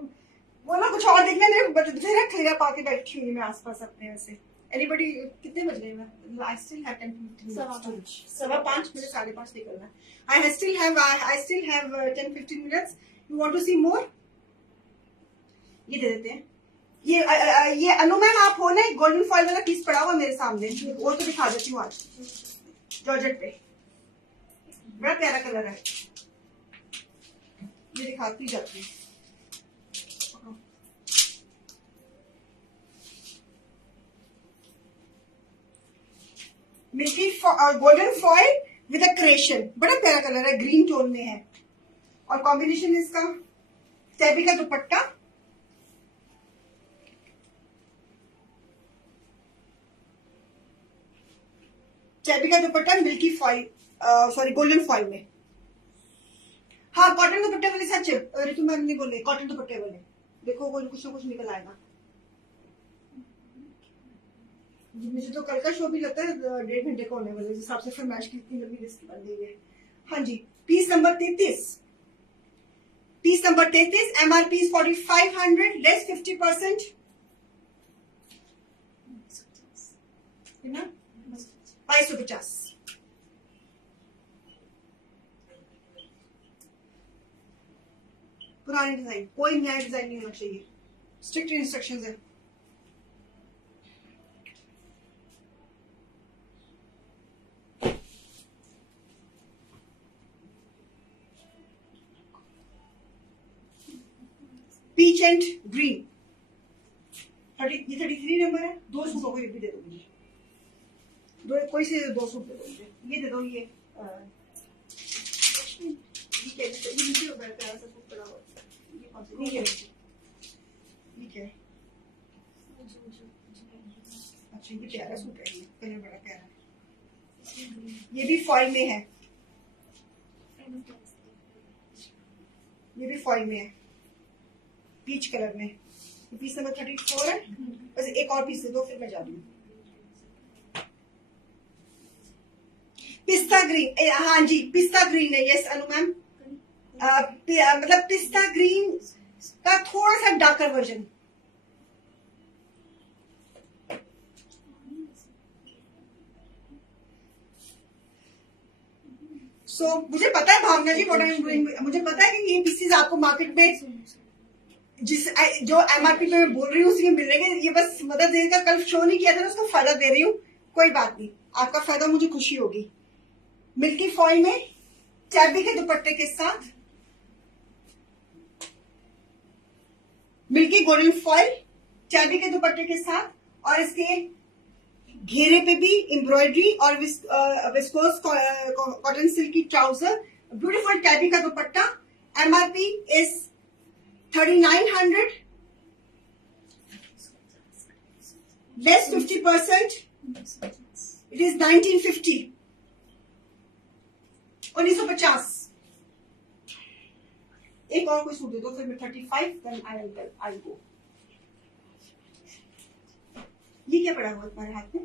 वो ना कुछ और देखने नहीं, बथेरा खिला पाके बैठी हुई मैं आसपास अपने ऐसे। एनीबडी, कितने बज गए? मैं आई स्टिल हैव 10-15 सवा 5 मुझे 5:30 निकलना। I still have 10-15 minutes. You want to see more? ये दे देते हैं। ये अनु मैम आप हो ना, गोल्डन फॉइल वाला पीस पड़ा हुआ मेरे सामने, वो तो दिखा देती हूँ आज जॉर्जेट पे। बड़ा प्यारा कलर है, ये दिखाती जाती है। Milky golden foil with a creation, बड़ा प्यारा कलर है, ग्रीन टोन में है। और कॉम्बिनेशन इसका टैबी का दुपट्टा, टैबी का dupatta milky foil, sorry golden foil में। हाँ कॉटन दुपट्टे वाले, सच ऋतु मैम ने बोले कॉटन दुपट्टे वाले। देखो वो कुछ ना कुछ निकल आएगा। मुझे तो कल का शो भी लगता है 1.5 घंटे का होने वाला है, जिस हिसाब से फिर मैच की इतनी लंबी लिस्ट बन गई है। हाँ जी, piece number 33, piece number 33, MRP is 4500, less 50%, है ना, 2250। पुरानी डिजाइन, कोई नया डिजाइन नहीं होना चाहिए, स्ट्रिक्ट इंस्ट्रक्शंस है। पीच एंड ग्रीन, 33 नंबर है। 2 सूटों को ये भी दे दो मुझे, दो कोई से 2 सूट दे दो मुझे, ये दे दो। ये नीचे बैठा है, सब पड़ा हुआ है। ये क्या है? अच्छा ये प्यारा सूट है, ये कलर बड़ा प्यारा है। ये भी फॉइल में है, ये भी फॉइल में है, पीच कलर में। पीस नंबर 34 है। बस एक और पीस दे दो फिर मैं जा रही हूँ। पिस्ता ग्रीन, हाँ जी पिस्ता ग्रीन है। यस अनु मैम, मतलब पिस्ता ग्रीन का थोड़ा सा डार्कर वर्जन। सो मुझे पता है भावना जी व्हाट आई एम डूइंग, मुझे पता है कि ये पीसेस आपको मार्केट में जिस जो MRP पे मैं बोल रही हूँ उसी में मिल रहे हैं। ये बस मदद डे का कल शो नहीं किया था ना, उसका फायदा दे रही हूँ। कोई बात नहीं, आपका फायदा मुझे खुशी होगी। मिल्की फॉइल में टैबी के दुपट्टे के साथ, मिल्की गोल्डन फॉइल टैबी के दुपट्टे के साथ, और इसके घेरे पे भी एम्ब्रॉयडरी और विस्कोस कॉटन सिल्क की ट्राउजर, ब्यूटीफुल टैबी का dupatta. MRP is 3900, less 50%, it is 1950, 1950। एक और कोई सूट दे दो फिर मैं 35, then I'll go। ये क्या पड़ा हुआ तुम्हारे हाथ में?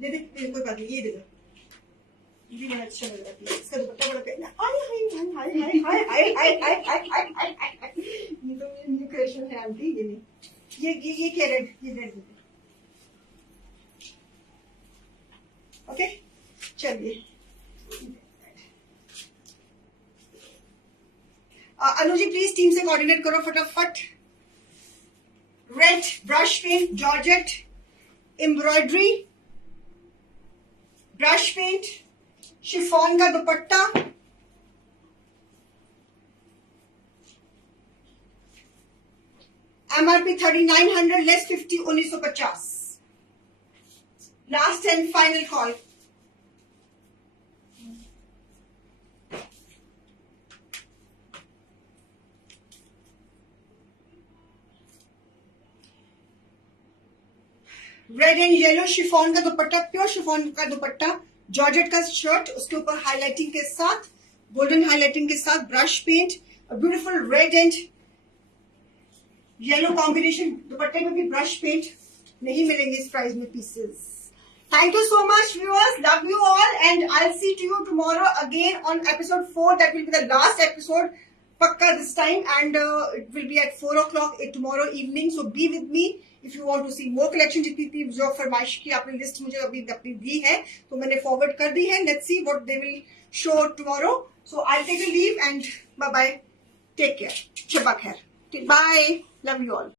दे दे, कोई बात नहीं, ये दे दो, ये भी बड़ा अच्छा लग रहा है। इसका दुपट्टा बड़ा प्यारा, ये तो मेरी न्यू क्रिएशन है आंटी। ये नहीं, ये क्या रेड, ये रेड दे दो। ओके चलिए, अनु जी प्लीज टीम से कोऑर्डिनेट करो फटाफट। Red brush paint, georgette embroidery, brush paint, chiffon का dupatta, MRP 3900, less 50, 1950। Last and final call. Red and yellow chiffon का दुपट्टा, प्योर शिफॉन का दुपट्टा, जॉर्जेट का शर्ट, उसके ऊपर हाईलाइटिंग के साथ, गोल्डन हाईलाइटिंग के साथ brush paint, beautiful red and yellow combination. दुपट्टे में भी ब्रश पेंट नहीं मिलेंगे इस प्राइस में pieces. Thank you so much, viewers. Love you all, and I'll see to you tomorrow again on episode 4. That will be the last episode, pakka this time, and it will be at 4 o'clock tomorrow evening. So be with me if you want to see more collection. जितनी जो फरमाइश की आपने list मुझे अभी अपनी दी है, तो मैंने फॉरवर्ड कर दी है. Let's see what they will show tomorrow. So I'll take a leave and bye bye. Take care. Shabba khair. Bye. Love you all.